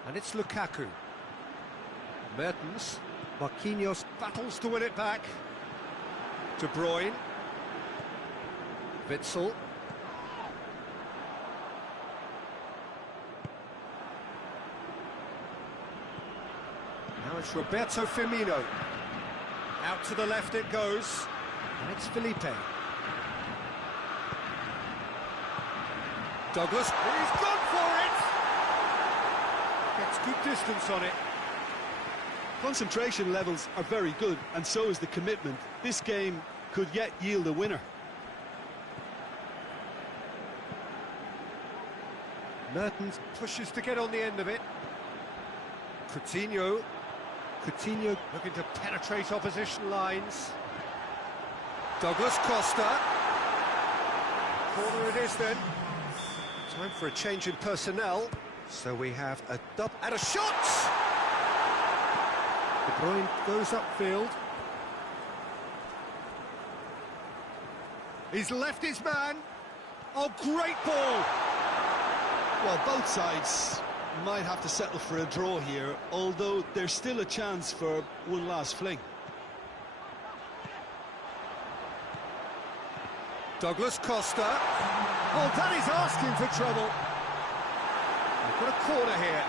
and it's Lukaku. Mertens. Marquinhos battles to win it back. De Bruyne. Witsel. Now it's Roberto Firmino. Out to the left it goes. And it's Felipe. Douglas. He's gone for it! Gets good distance on it. Concentration levels are very good, and so is the commitment. This game could yet yield a winner. Mertens pushes to get on the end of it. Coutinho. Coutinho looking to penetrate opposition lines. Douglas Costa. Corner it is then. Time for a change in personnel. So we have a double and a shot! De Bruyne goes upfield. He's left his man. Oh, great ball! Well, both sides might have to settle for a draw here, although there's still a chance for one last fling. Douglas Costa. Oh, that is asking for trouble. They've got a corner here.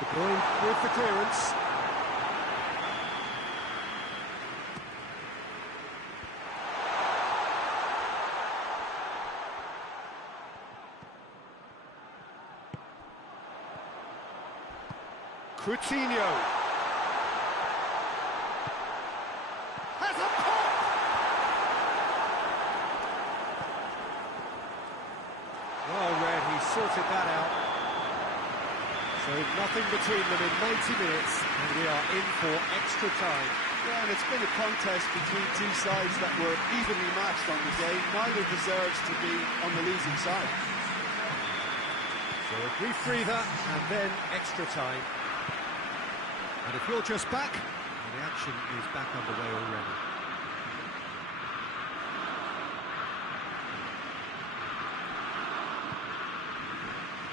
De Bruyne with the clearance. Coutinho has a pop! Well read, he sorted that out. So nothing between them in 90 minutes, and we are in for extra time. Yeah, and it's been a contest between two sides that were evenly matched on the day. Neither deserves to be on the losing side. So a brief breather, and then extra time. And if you're just back, the action is back underway already.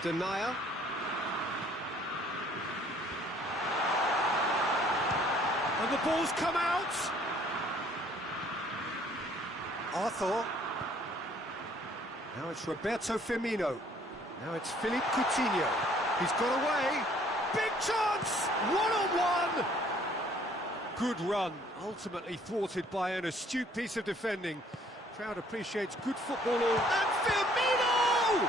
Denier. And the ball's come out. Arthur. Now it's Roberto Firmino. Now it's Philippe Coutinho. He's got away. Big chance! One-on-one! Good run, ultimately thwarted by an astute piece of defending. Crowd appreciates good football. And Firmino!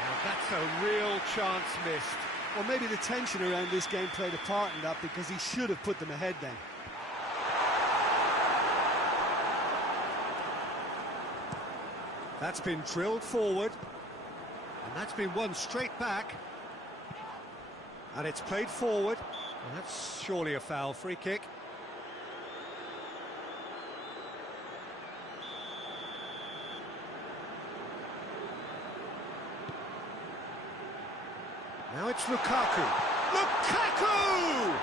Now that's a real chance missed. Well, maybe the tension around this game played a part in that, because he should have put them ahead then. That's been drilled forward. And that's been won straight back. And it's played forward. Well, that's surely a foul. Free kick. Now it's Lukaku. Lukaku!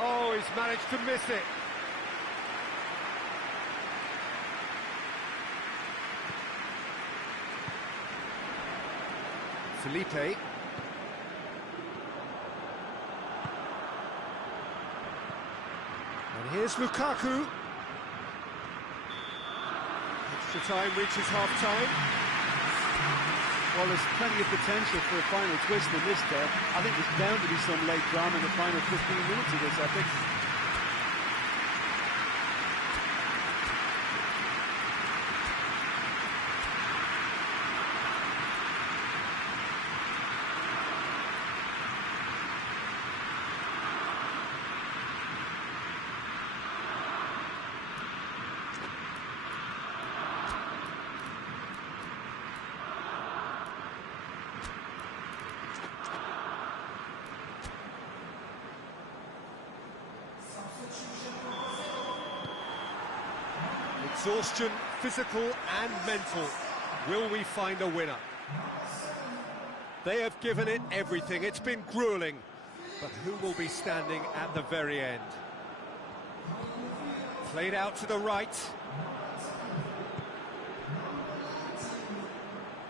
Oh, he's managed to miss it. Felipe. And here's Lukaku. Extra time reaches half-time. Well, there's plenty of potential for a final twist in this day. I think there's bound to be some late drama in the final 15 minutes of this epic. Exhaustion, physical and mental. Will we find a winner? They have given it everything. It's been grueling. But who will be standing at the very end? Played out to the right.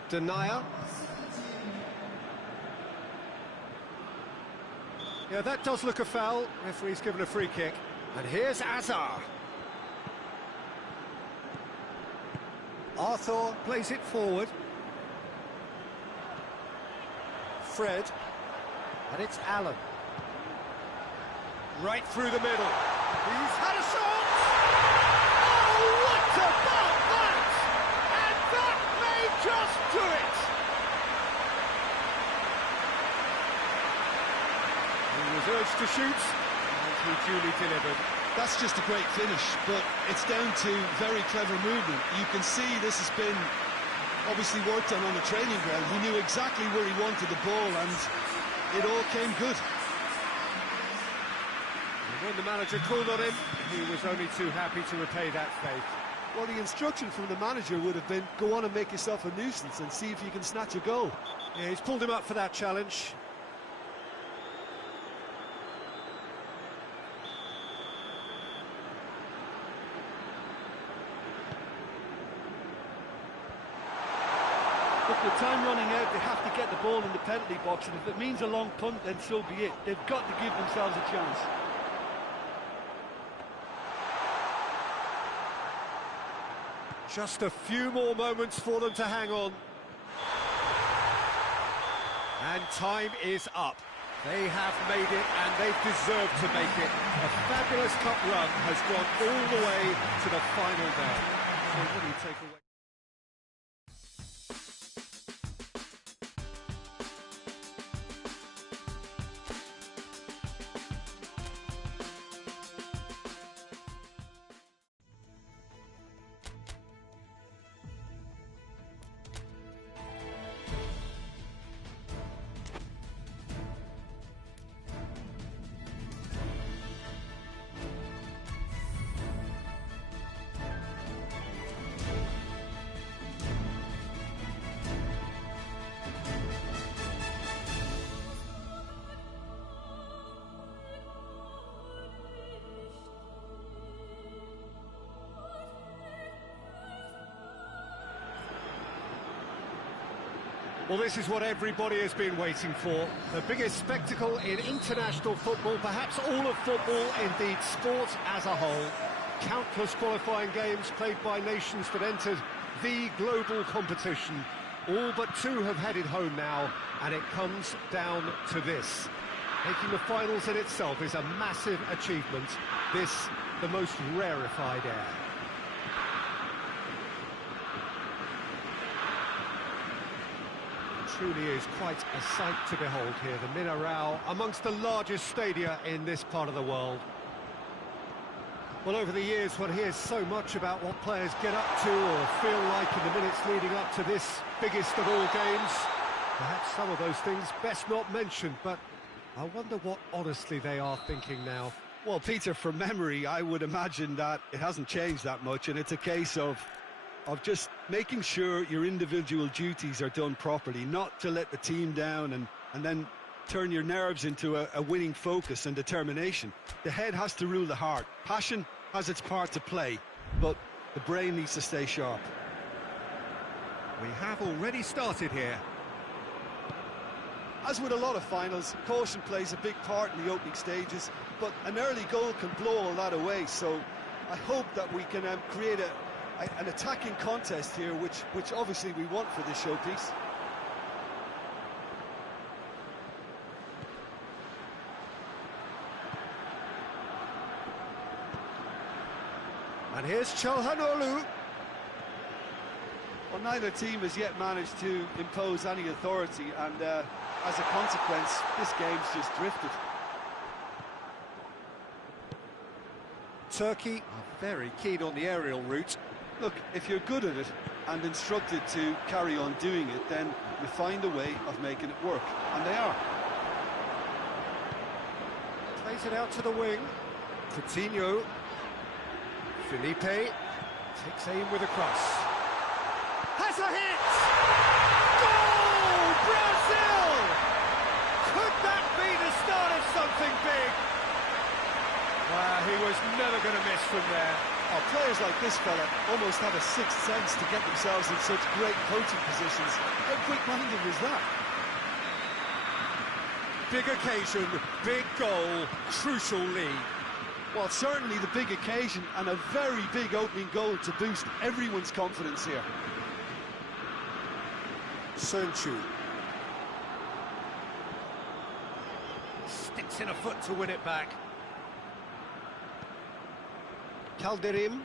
Denier. Yeah, that does look a foul. Referee's given a free kick. And here's Azar. Arthur plays it forward. Fred. And it's Allen. Right through the middle. He's had a shot! Oh, what about that? And that may just do it! He was urged to shoot, and he duly delivered. That's just a great finish, but it's down to very clever movement. You can see this has been obviously worked on the training ground. He knew exactly where he wanted the ball, and it all came good. And when the manager called on him, he was only too happy to repay that faith. Well, the instruction from the manager would have been, go on and make yourself a nuisance and see if you can snatch a goal. Yeah, he's pulled him up for that challenge. With time running out, they have to get the ball in the penalty box, and if it means a long punt, then so be it. They've got to give themselves a chance. Just a few more moments for them to hang on. And time is up. They have made it, and they've deserved to make it. A fabulous cup run has gone all the way to the final day. So what do you take away? Well, this is what everybody has been waiting for. The biggest spectacle in international football, perhaps all of football, indeed sport as a whole. Countless qualifying games played by nations that entered the global competition. All but two have headed home now, and it comes down to this. Making the finals in itself is a massive achievement. This, the most rarefied air. Truly is quite a sight to behold here, the Mineirão, amongst the largest stadia in this part of the world. Well, over the years, one hears so much about what players get up to or feel like in the minutes leading up to this biggest of all games. Perhaps some of those things best not mentioned, but I wonder what honestly they are thinking now. Well, Peter, from memory, I would imagine that it hasn't changed that much, and it's a case of just making sure your individual duties are done properly, not to let the team down and then turn your nerves into a winning focus and determination. The head has to rule the heart. Passion has its part to play, but the brain needs to stay sharp. We have already started here. As with a lot of finals, caution plays a big part in the opening stages, but an early goal can blow all that away, so I hope that we can create an attacking contest here, which obviously we want for this showpiece. And here's Çalhanoğlu. Well, neither team has yet managed to impose any authority, and as a consequence, this game's just drifted. Turkey are very keen on the aerial route. Look, if you're good at it and instructed to carry on doing it, then you find a way of making it work, and they are. Plays it out to the wing. Coutinho. Felipe takes aim with a cross. Has a hit! Goal! Brazil! Could that be the start of something big? Wow, he was never going to miss from there. Oh, players like this fella almost have a sixth sense to get themselves in such great coaching positions. How quick-minded was that? Big occasion, big goal, crucial lead. Well, certainly the big occasion and a very big opening goal to boost everyone's confidence here. Sönchu sticks in a foot to win it back. Calderim.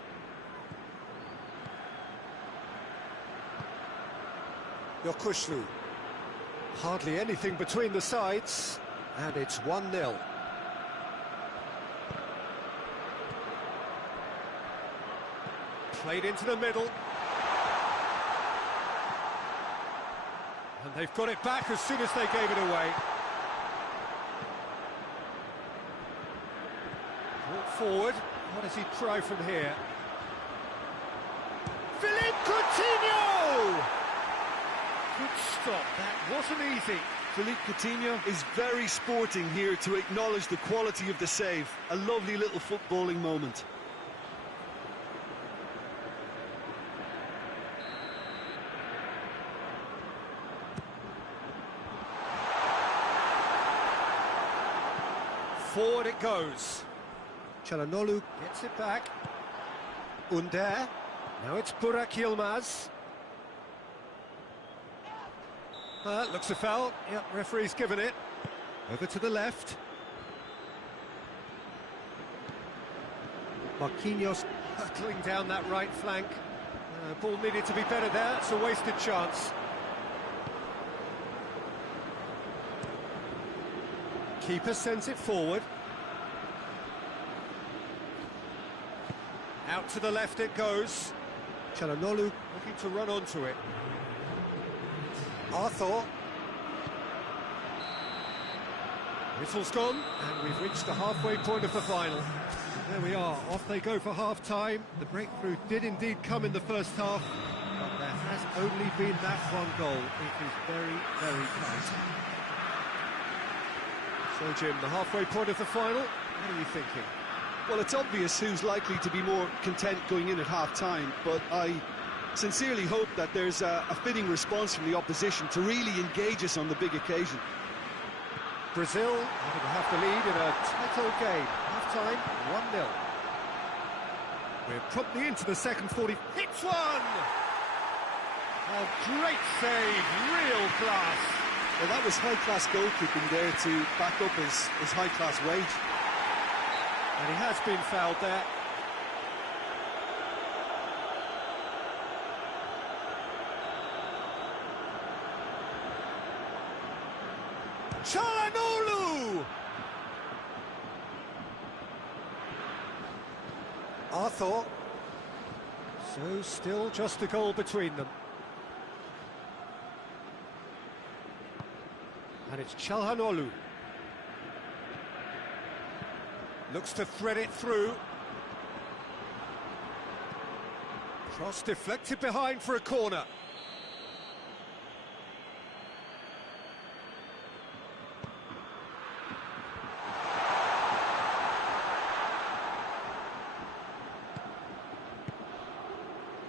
Yokuşlu. Hardly anything between the sides, and it's 1-0. Played into the middle. And they've got it back as soon as they gave it away. Brought forward. What does he try from here? Philippe Coutinho! Good stop, that wasn't easy. Philippe Coutinho Is very sporting here to acknowledge the quality of the save. A lovely little footballing moment. Forward it goes. Çalhanoğlu gets it back. Under. Now it's Burak Yilmaz. Looks a foul. Yep, referee's given it. Over to the left. Marquinhos hurtling down that right flank. Ball needed to be better there. It's a wasted chance. Keeper sends it forward. Out to the left it goes. Çalhanoğlu looking to run onto it. Arthur. Whistle's gone, and we've reached the halfway point of the final. There we are, off they go for half-time. The breakthrough did indeed come in the first half, but there has only been that one goal. It is very, very tight. So, Jim, the halfway point of the final, what are you thinking? Well, it's obvious who's likely to be more content going in at half-time, but I sincerely hope that there's a fitting response from the opposition to really engage us on the big occasion. Brazil going to have the lead in a tight old game. Half-time, 1-0. We're promptly into the second 40. Hits one! Oh, great save, real class. Well, that was high-class goalkeeping there to back up his high-class wage. And he has been fouled there. Çalhanoğlu! Arthur. So still just a goal between them. And it's Çalhanoğlu. Looks to thread it through. Cross deflected behind for a corner.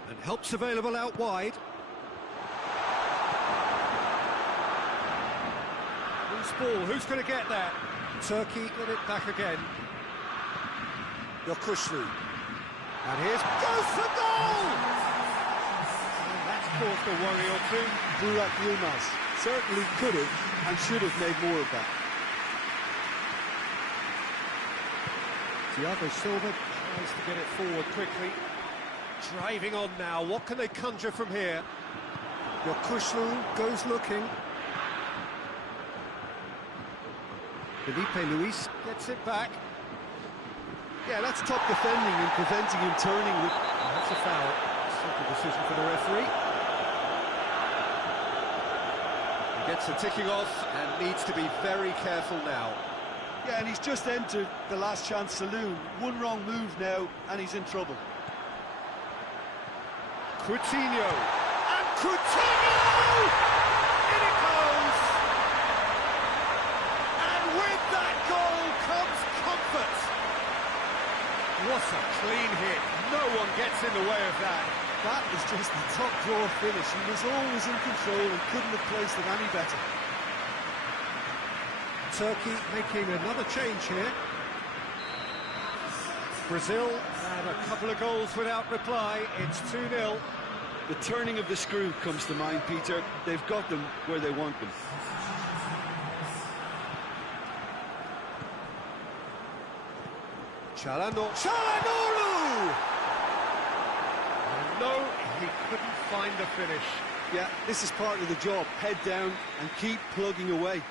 And help's available out wide. Loose ball, who's going to get that? Turkey get it back again. Yokushlu. And here's goes for goal! And that's caused a worry or two. Burak Yilmaz certainly could have and should have made more of that. Thiago Silva tries to get it forward quickly. Driving on now, what can they conjure from here? Yokushlu goes looking. Felipe Luis gets it back. Yeah, that's top defending and preventing him turning. And that's a foul. Simple decision for the referee. He gets the ticking off and needs to be very careful now. Yeah, and he's just entered the last chance saloon. One wrong move now, and he's in trouble. Coutinho. And Coutinho! In it goes! And with that goal comes comfort. What a clean hit. No one gets in the way of that. That is just the top drawer finish. He was always in control and couldn't have placed it any better. Turkey making another change here. Brazil had a couple of goals without reply. It's 2-0. The turning of the screw comes to mind, Peter. They've got them where they want them. Çalhanoğlu! No, he couldn't find the finish. Yeah, this is part of the job. Head down and keep plugging away.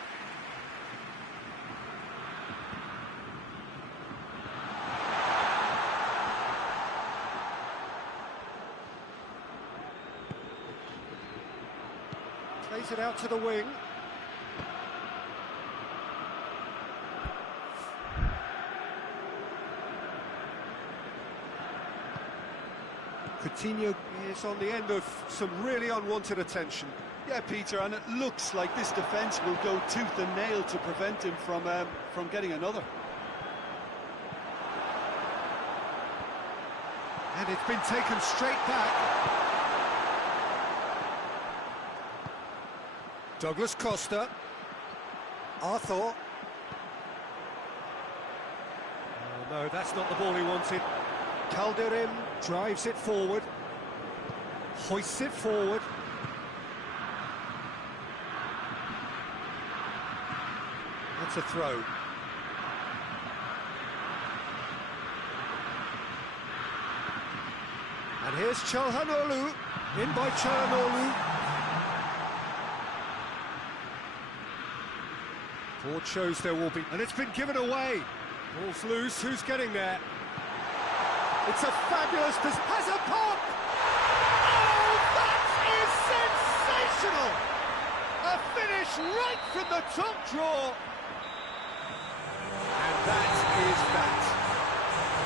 Plays it out to the wing. Coutinho is on the end of some really unwanted attention. Yeah, Peter, and it looks like this defence will go tooth and nail to prevent him from getting another. And it's been taken straight back. Douglas Costa. Arthur. No, that's not the ball he wanted. Calderim drives it forward, hoists it forward. That's a throw. And here's Çalhanoğlu, in by Çalhanoğlu. Ford shows there will be, and it's been given away. Ball's loose, who's getting there? It's a fabulous, has a pop! Oh, that is sensational! A finish right from the top draw. And that is that.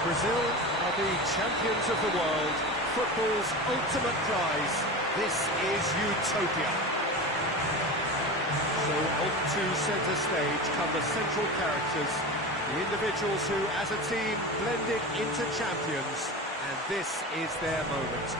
Brazil are the champions of the world, football's ultimate prize. This is utopia. So onto centre stage come the central characters, the individuals who, as a team, blended into champions, and this is their moment.